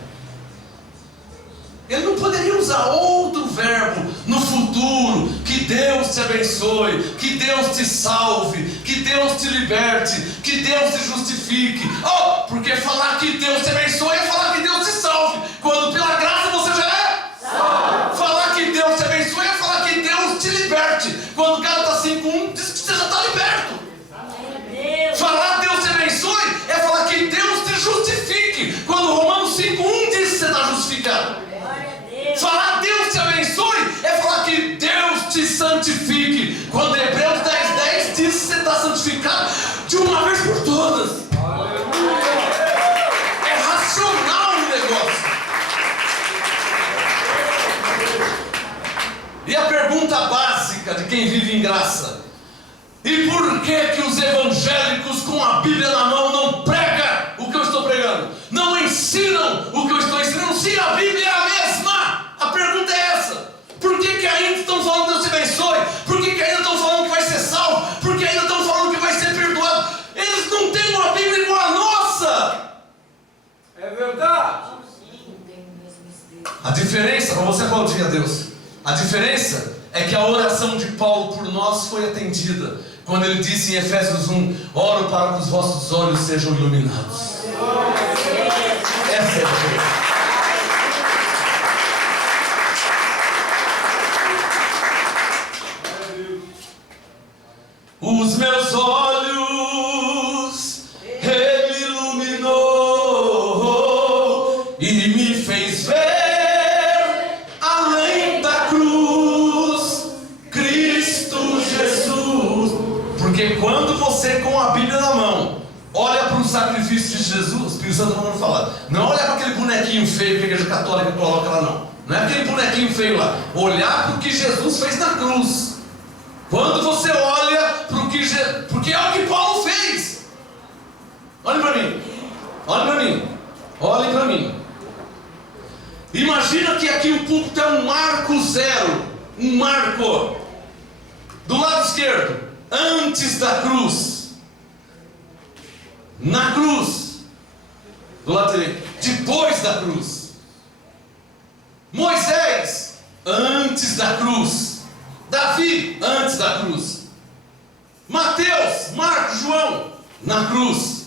Ele não poderia usar outro verbo no futuro. Que Deus te abençoe, que Deus te salve, que Deus te liberte, que Deus te justifique. Oh, porque falar que Deus te abençoe é falar que Deus te salve, quando pela graça você já é salvo. Falar que Deus te abençoe é falar que Deus te liberte, quando Gálatas 5:1 diz que você já está liberto. Falar Deus te abençoe é falar que Deus te justifique, quando Romanos 5:1 diz que você está justificado. Falar Deus te abençoe é falar que Deus te santifique, quando Hebreus 10:10 diz que você está santificado de uma vez por todas. É racional o negócio. E a pergunta básica de quem vive em graça: e por que os evangélicos com a Bíblia na mão não pregam o que eu estou pregando? Não ensinam o que eu estou ensinando, se a Bíblia é a mesma? A pergunta é essa. Por que ainda estão falando Deus te abençoe? Por que ainda estão falando que vai ser salvo? Por que ainda estão falando que vai ser perdoado? Eles não têm uma Bíblia igual a nossa. É verdade. A diferença, para você aplaudir a Deus, a diferença é que a oração de Paulo por nós foi atendida quando ele disse em Efésios 1: oro para que os vossos olhos sejam iluminados. Essa é a diferença. os meus olhos, Ele iluminou e me fez ver além da cruz, Cristo Jesus. Porque quando você, com a Bíblia na mão, olha para o sacrifício de Jesus, o Espírito Santo mandando falar, não olha para aquele bonequinho feio que a igreja católica coloca lá, não é aquele bonequinho feio lá, olhar para o que Jesus fez na cruz. Quando você olha para o que porque é o que Paulo fez. Olhe para mim, olhe para mim, olhe para mim. Imagina que aqui o púlpito é um marco zero, um marco do lado esquerdo, antes da cruz, na cruz, do lado direito, depois da cruz. Moisés, antes da cruz. Davi, antes da cruz. Mateus, Marcos, João, na cruz.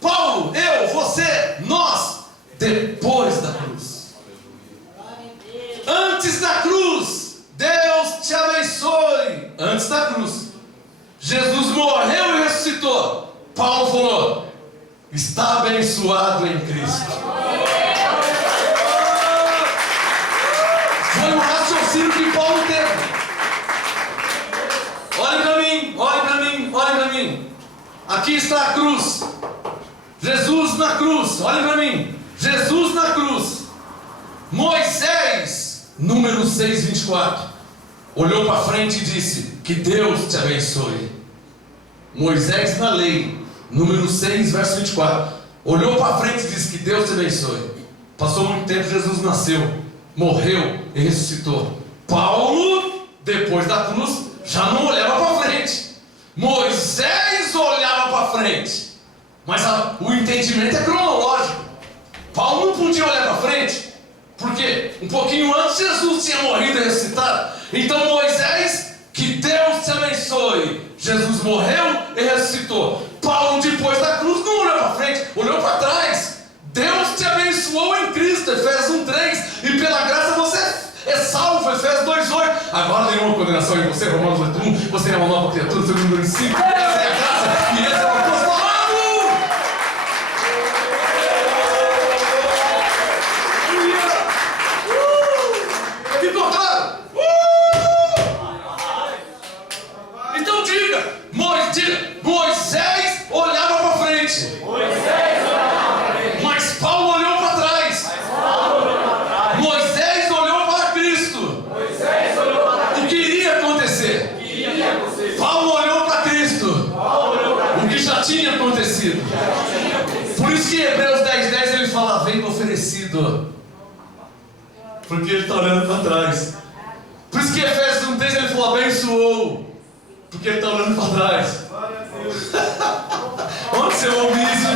Paulo, eu, você, nós, depois da cruz. Antes da cruz, Deus te abençoe. Antes da cruz, Jesus morreu e ressuscitou. Paulo falou: está abençoado em Cristo. Foi o raciocínio que Paulo teve. Olhe para mim, olhe para mim, olhe para mim. Aqui está a cruz. Jesus na cruz, olhe para mim. Jesus na cruz. Moisés, número 6, 24, olhou para frente e disse: que Deus te abençoe. Moisés na lei, número 6, verso 24, olhou para frente e disse: que Deus te abençoe. Passou muito tempo, Jesus nasceu, morreu e ressuscitou. Paulo, depois da cruz, já não olhava para frente. Moisés olhava para frente, mas o entendimento é cronológico. Paulo não podia olhar para frente, porque um pouquinho antes Jesus tinha morrido e ressuscitado. Então Moisés, que Deus te abençoe. Jesus morreu e ressuscitou. Paulo, depois da cruz, não olhou para frente, olhou para trás. Deus te abençoou em Cristo, Efésios 1:3, e pela graça você é salvo, Efésios 2:8. Agora nenhuma condenação em você, Romanos 8:1. Você é uma nova criatura, 2 Coríntios 5. Essa é a graça e esse é o apostolado. Ficou claro? Então diga, Moisés olhava para frente. Mas Paulo olhou para trás. Moisés olhou para Cristo. O que iria acontecer? Paulo olhou para Cristo. O que já tinha acontecido. Por isso que em Hebreus 10:10 ele fala: vem oferecido. Porque ele está olhando para trás. Por isso que em Efésios 1:3 ele falou: abençoou. Porque ele está olhando para trás. Onde você ouve isso?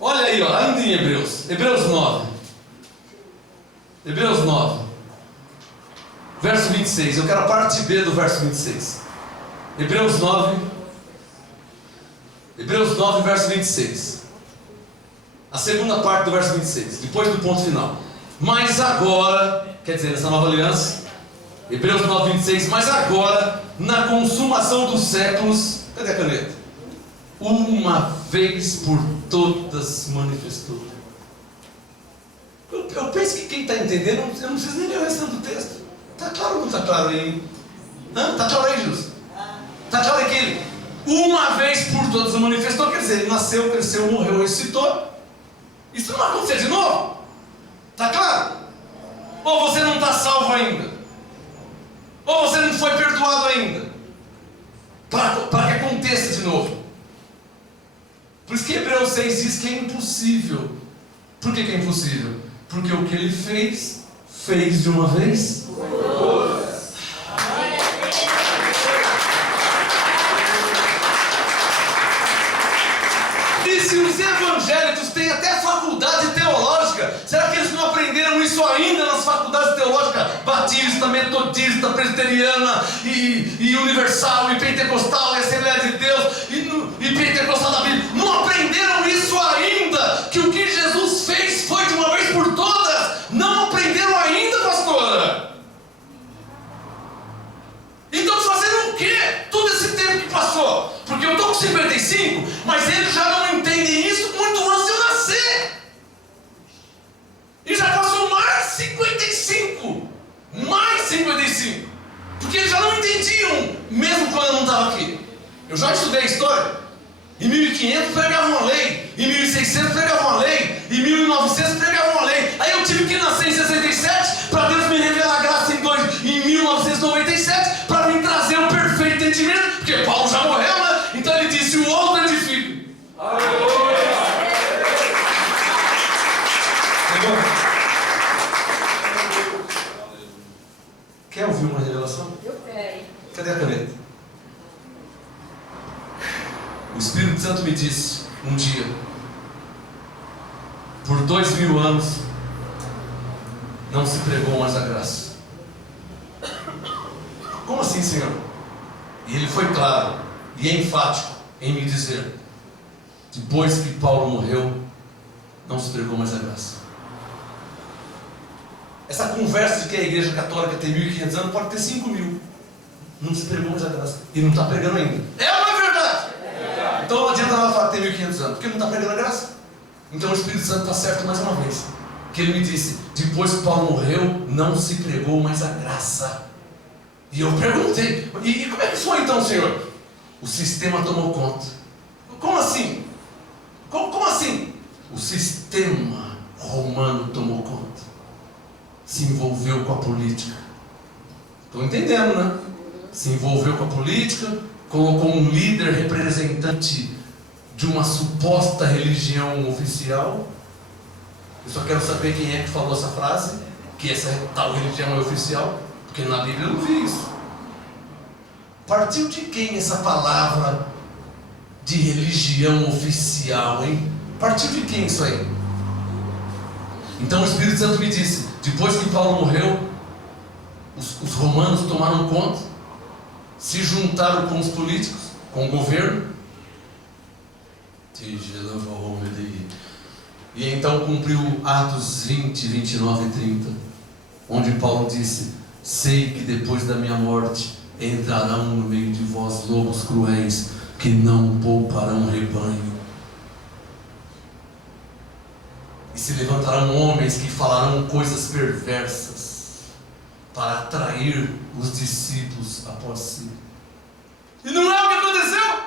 Olha aí, ó, anda em Hebreus 9. Hebreus 9, verso 26. Eu quero a parte B do verso 26. Hebreus 9, verso 26. A segunda parte do verso 26, depois do ponto final. Mas agora, quer dizer, essa nova aliança, Hebreus 9, 26. Mas agora, na consumação dos séculos, cadê a caneta? Uma vez por todas manifestou. Eu penso que quem está entendendo, eu não preciso nem ler o restante do texto. Está claro ou não está claro aí? Está claro aí, Jus? Está claro aí que ele, uma vez por todas manifestou, quer dizer, ele nasceu, cresceu, morreu, ressuscitou. Isso não vai acontecer de novo? Está claro? Ou você não está salvo ainda? Ou você não foi perdoado ainda? Para que aconteça de novo. Por isso que Hebreus 6 diz que é impossível. Por que é impossível? Porque o que ele fez de uma vez. E se os evangélicos têm até faculdade teológica, será que eles não aprenderam isso ainda nas faculdades teológicas? Batista, metodista, presbiteriana, e universal, e pentecostal, e Assembleia de Deus, e pentecostal da Bíblia. Não aprenderam isso 55, mas eles já não entendem isso muito antes de eu nascer. E já passou mais 55. Mais 55. Porque eles já não entendiam, mesmo quando eu não estava aqui. Eu já estudei história. Em 1500 pregavam uma lei, em 1600 pregavam uma lei, em 1900 pregavam uma lei. Aí eu tive que nascer em 67 para Deus me revelar a graça em 1997 para me trazer o perfeito entendimento, porque Paulo já morreu, né? Então ele disse: o outro edifica. Aleluia! Quer ouvir uma revelação? Eu quero. Cadê a caneta? O Espírito Santo me disse um dia: por 2000 anos não se pregou mais a graça. Como assim, Senhor? E ele foi claro e enfático em me dizer: depois que Paulo morreu, não se pregou mais a graça. Essa conversa de que a igreja católica tem 1500 anos pode ter 5000. Não se pregou mais a graça. E não está pregando ainda. É ou não é verdade? Então não adianta nada falar que tem 1500 anos, porque não está pregando a graça. Então o Espírito Santo está certo mais uma vez. Que ele me disse: depois que Paulo morreu, não se pregou mais a graça. E eu perguntei: e como é que foi então, Senhor? O sistema tomou conta. Como assim? Como assim? O sistema romano tomou conta. Se envolveu com a política. Estão entendendo, né? Se envolveu com a política, colocou um líder representante de uma suposta religião oficial. Eu só quero saber quem é que falou essa frase, que essa tal religião é oficial, porque na Bíblia eu não vi isso. Partiu de quem essa palavra de religião oficial, hein? Partiu de quem isso aí? Então o Espírito Santo me disse: depois que Paulo morreu, os romanos tomaram conta, se juntaram com os políticos, com o governo, e então cumpriu Atos 20, 29 e 30, onde Paulo disse: sei que depois da minha morte entrarão no meio de vós lobos cruéis, que não pouparão rebanho. E se levantarão homens que falarão coisas perversas para atrair os discípulos após si. E não é o que aconteceu?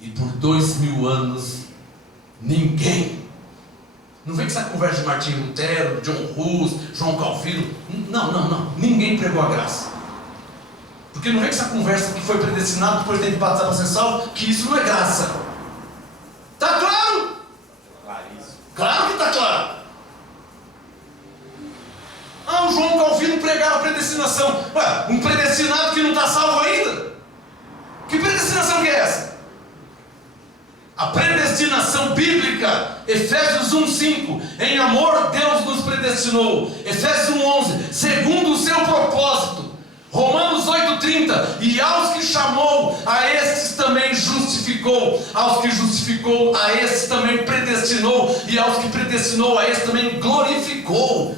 E por 2000 anos ninguém, não vem com essa conversa de Martinho Lutero, John Hus, João Calvino, não, ninguém pregou a graça. Porque não vem com essa conversa que foi predestinado, depois tem que passar para ser salvo, que isso não é graça. Está claro? Claro que está claro. O João Calvino pregava a predestinação. Ué, um predestinado que não está salvo ainda? Que predestinação que é essa? A predestinação bíblica, Efésios 1:5, em amor Deus nos predestinou. Efésios 1:11, segundo o seu propósito. Romanos 8:30, e aos que chamou, a estes também justificou. Aos que justificou, a estes também predestinou. E aos que predestinou, a estes também glorificou.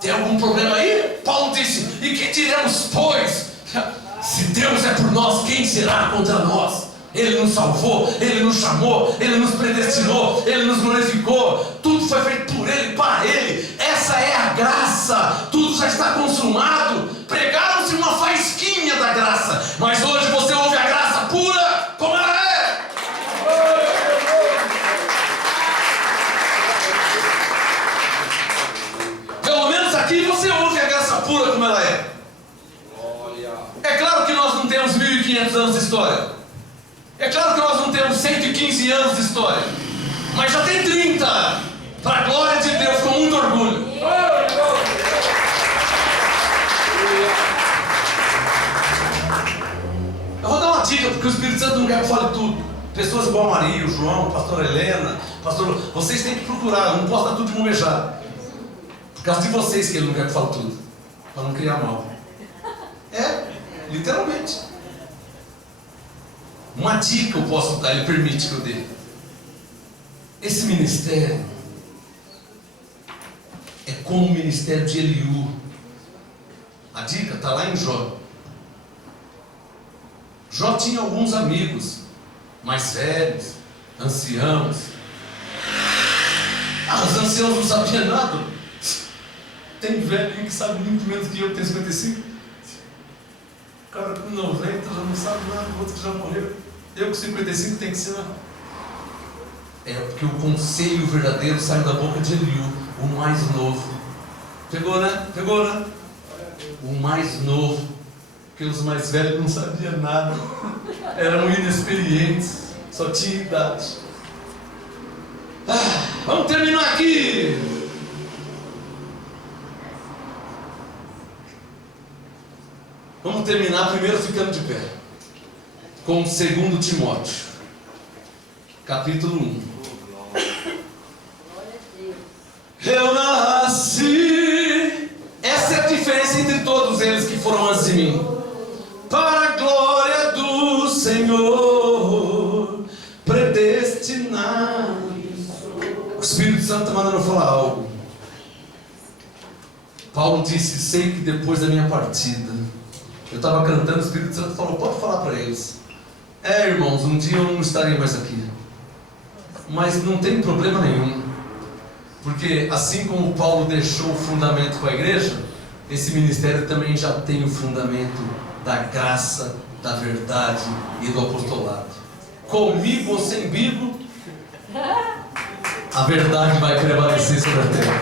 Tem algum problema aí? Paulo disse: e que diremos, pois? Se Deus é por nós, quem será contra nós? Ele nos salvou, Ele nos chamou, Ele nos predestinou, Ele nos glorificou. Tudo foi feito por Ele, para Ele. Essa é a graça. Tudo já está consumado. Pregaram-se uma faísquinha da graça, mas hoje você ouve a graça pura como ela é. Pelo menos aqui você ouve a graça pura como ela é. É claro que nós não temos 1500 anos de história. É claro que nós não temos 115 anos de história. Mas já tem 30. Para a glória de Deus, com muito orgulho. Eu vou dar uma dica, porque o Espírito Santo não quer que eu fale tudo. Pessoas igual a Maria, o João, a pastora Helena, pastor, vocês têm que procurar. Eu não posso dar tudo de mão beijada. Por causa de vocês que ele não quer que eu fale tudo. Para não criar mal. É, literalmente. Uma dica eu posso dar, ele permite que eu dê. Esse ministério é como o ministério de Eliú. A dica está lá em Jó. Jó tinha alguns amigos mais velhos, anciãos. Os anciãos não sabiam nada. Tem velho que sabe muito menos que eu, que tem 55. O cara com 90 já não sabe nada, o outro que já morreu. Eu com 55 tenho que ser. É porque o conselho verdadeiro sai da boca de Eliú, o mais novo. Pegou, né? Pegou, né? O mais novo. Porque os mais velhos não sabiam nada. Eram inexperientes. Só tinha idade. Vamos terminar aqui. Vamos terminar primeiro ficando de pé. Com 2 Timóteo. Capítulo 1. Eu nasci. Essa é a diferença entre todos eles que foram antes de mim. Para a glória do Senhor, predestinado. O Espírito Santo está mandando eu falar algo. Paulo disse: sei que depois da minha partida. Eu estava cantando, o Espírito Santo falou: pode falar para eles. Irmãos, um dia eu não estarei mais aqui. Mas não tem problema nenhum. Porque assim como Paulo deixou o fundamento com a igreja, esse ministério também já tem o fundamento da graça, da verdade e do apostolado. Comigo ou sem Bíblia, a verdade vai prevalecer sobre a terra.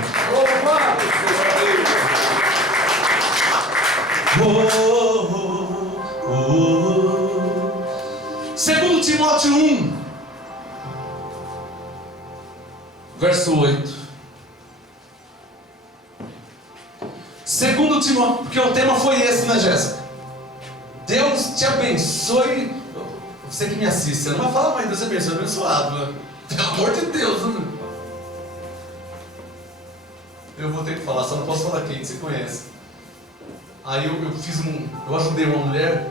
Segundo Timóteo 1, verso 8. Segundo Timóteo, porque o tema foi esse, né, Jéssica? Deus te abençoe. Você que me assiste, você não vai falar mais Deus te abençoe, abençoado, né? Pelo amor de Deus, né? Eu vou ter que falar, só não posso falar quem você conhece. Aí eu ajudei uma mulher,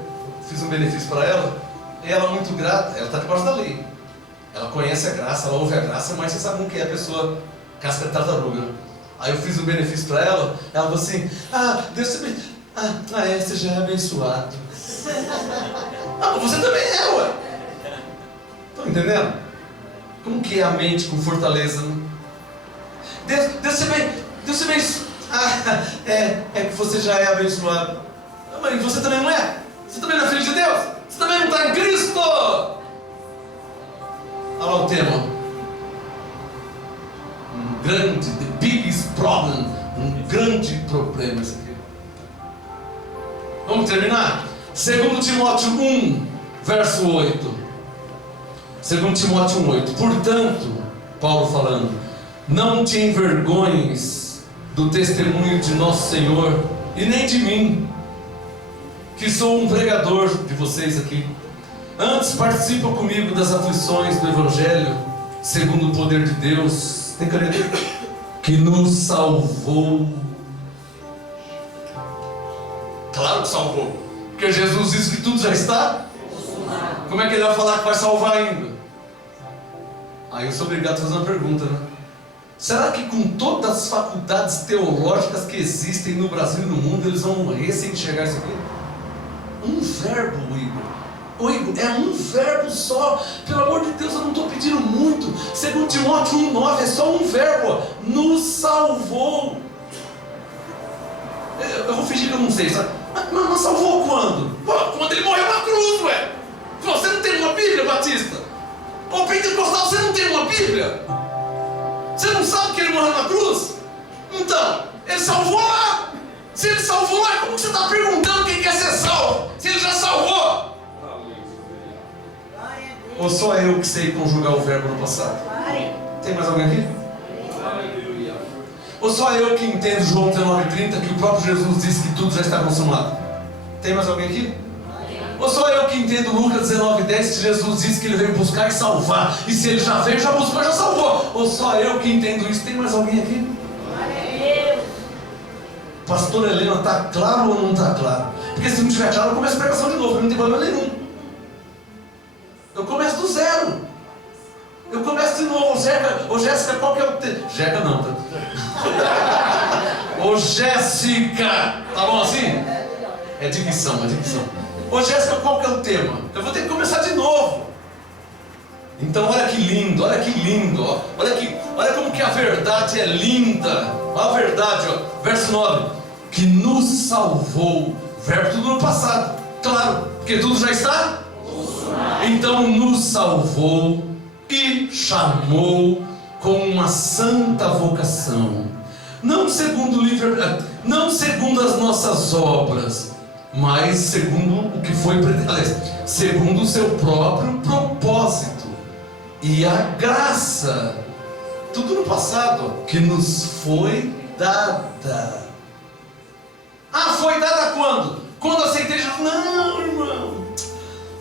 fiz um benefício para ela, e ela muito grata, ela está debaixo da lei. Ela conhece a graça, ela ouve a graça, mas você sabe como que é a pessoa casca de tartaruga. Aí eu fiz um benefício para ela, ela falou assim: Deus te abençoe. Você já é abençoado. Você também é, ué. Estão entendendo? Como que é a mente com fortaleza? Deus te abençoe. É que você já é abençoado. Mas você também não é? Você também não é filho de Deus? Você também não está em Cristo? Olha lá o tema. The biggest problem. Um grande problema isso aqui. Vamos terminar? 2 Timóteo 1, verso 8. 2 Timóteo 1, 8. Portanto, Paulo falando, não te envergonhes do testemunho de nosso Senhor, e nem de mim, que sou um pregador de vocês aqui. Antes participa comigo das aflições do Evangelho, segundo o poder de Deus, tem caneta? Que nos salvou. Claro que salvou, porque Jesus disse que tudo já está. Como é que ele vai falar que vai salvar ainda? Aí eu sou obrigado a fazer uma pergunta, né? Será que com todas as faculdades teológicas que existem no Brasil e no mundo, eles vão morrer sem enxergar isso aqui? Um verbo, Igor. Ô Igor, é um verbo só. Pelo amor de Deus, eu não estou pedindo muito. 2 Timóteo 1,9 é só um verbo. Nos salvou. Eu vou fingir que eu não sei, sabe? Mas salvou quando? Quando ele morreu na cruz, ué. Você não tem uma Bíblia, Batista? Ô pentecostal, você não tem uma Bíblia? Você não sabe que ele morreu na cruz? Então, ele salvou lá. Se ele salvou lá, como que você está perguntando quem quer ser salvo? Se ele já salvou? Ou só eu que sei conjugar o verbo no passado? Tem mais alguém aqui? Ou só eu que entendo João 19,30, que o próprio Jesus disse que tudo já está consumado? Tem mais alguém aqui? Ou só eu que entendo Lucas 19,10, que Jesus disse que ele veio buscar e salvar, e se ele já veio, já buscou, já salvou? Ou só eu que entendo isso? Tem mais alguém aqui? Pastor Helena, está claro ou não está claro? Porque se não estiver claro, eu começo a pregação de novo, não tem problema nenhum. Eu começo do zero. Eu começo de novo. Ô Jéssica, qual que é o tema? Jéssica não, tá? Ô Jéssica, tá bom assim? É dicção, é dicção. Ô Jéssica, qual que é o tema? Eu vou ter que começar de novo. Então olha que lindo, ó. Olha como que a verdade é linda. Olha a verdade, ó. Verso 9, que nos salvou. Verbo tudo no passado, claro, porque tudo já está. Então nos salvou e chamou com uma santa vocação, não segundo as nossas obras, mas segundo o que foi, segundo o seu próprio propósito e a graça, tudo no passado, que nos foi dada. Foi dada quando? Quando aceitei Jesus? Não, irmão.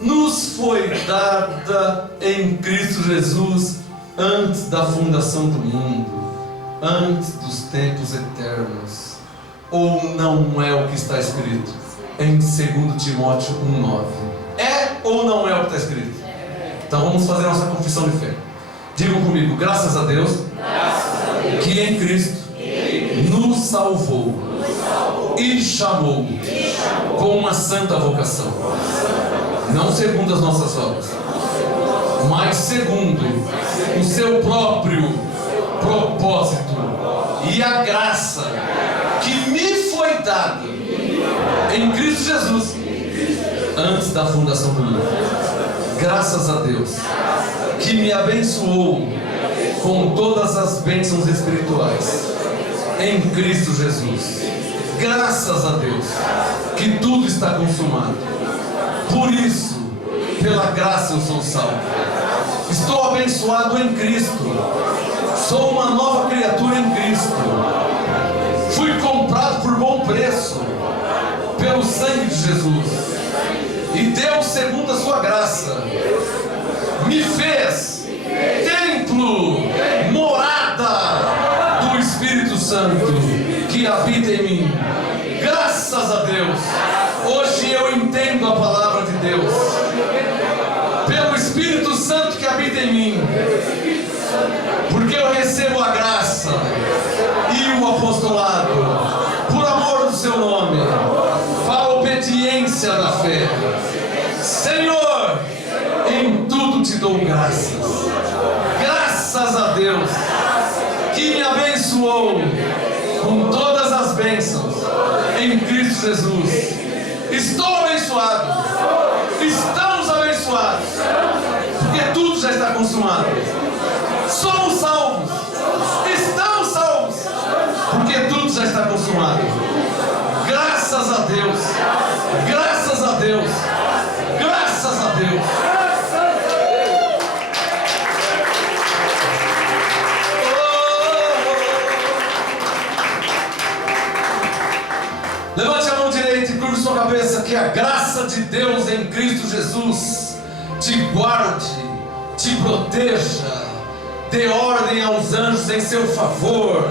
Nos foi dada em Cristo Jesus antes da fundação do mundo, antes dos tempos eternos. Ou não é o que está escrito em 2 Timóteo 1,9? É ou não é o que está escrito? Então vamos fazer nossa confissão de fé. Digam comigo: graças a Deus, que em Cristo nos salvou e chamou com uma santa vocação, não segundo as nossas obras, mas segundo o seu próprio propósito e a graça que me foi dada em Cristo Jesus antes da fundação do mundo. Graças a Deus que me abençoou com todas as bênçãos espirituais em Cristo Jesus. Graças a Deus que tudo está consumado. Por isso, pela graça eu sou salvo. Estou abençoado em Cristo. Sou uma nova criatura em Cristo. Fui comprado por bom preço pelo sangue de Jesus. E Deus, segundo a sua graça, me fez templo, morada do Espírito Santo que habita em mim. Graças a Deus, hoje eu entendo a palavra de Deus. Pelo Espírito Santo que habita em mim, porque eu recebo a graça e o apostolado por amor do seu nome, para a obediência da fé. Senhor, em tudo te dou graças. Graças a Deus que me abençoou com todas as bênçãos em Cristo Jesus. Estou abençoado. Estamos abençoados, porque tudo já está consumado. Somos salvos. Estamos salvos, porque tudo já está consumado. Graças a Deus. Graças a Deus. Graças a Deus. Levante a mão direita e curve sua cabeça. Que a graça de Deus em Cristo Jesus te guarde, te proteja, dê ordem aos anjos em seu favor.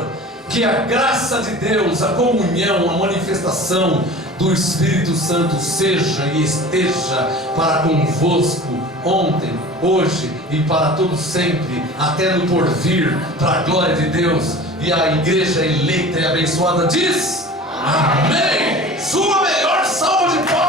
Que a graça de Deus, a comunhão, a manifestação do Espírito Santo seja e esteja para convosco ontem, hoje e para todo sempre, até no porvir, para a glória de Deus. E a igreja eleita e abençoada diz: amém. Sua melhor salva de palmas.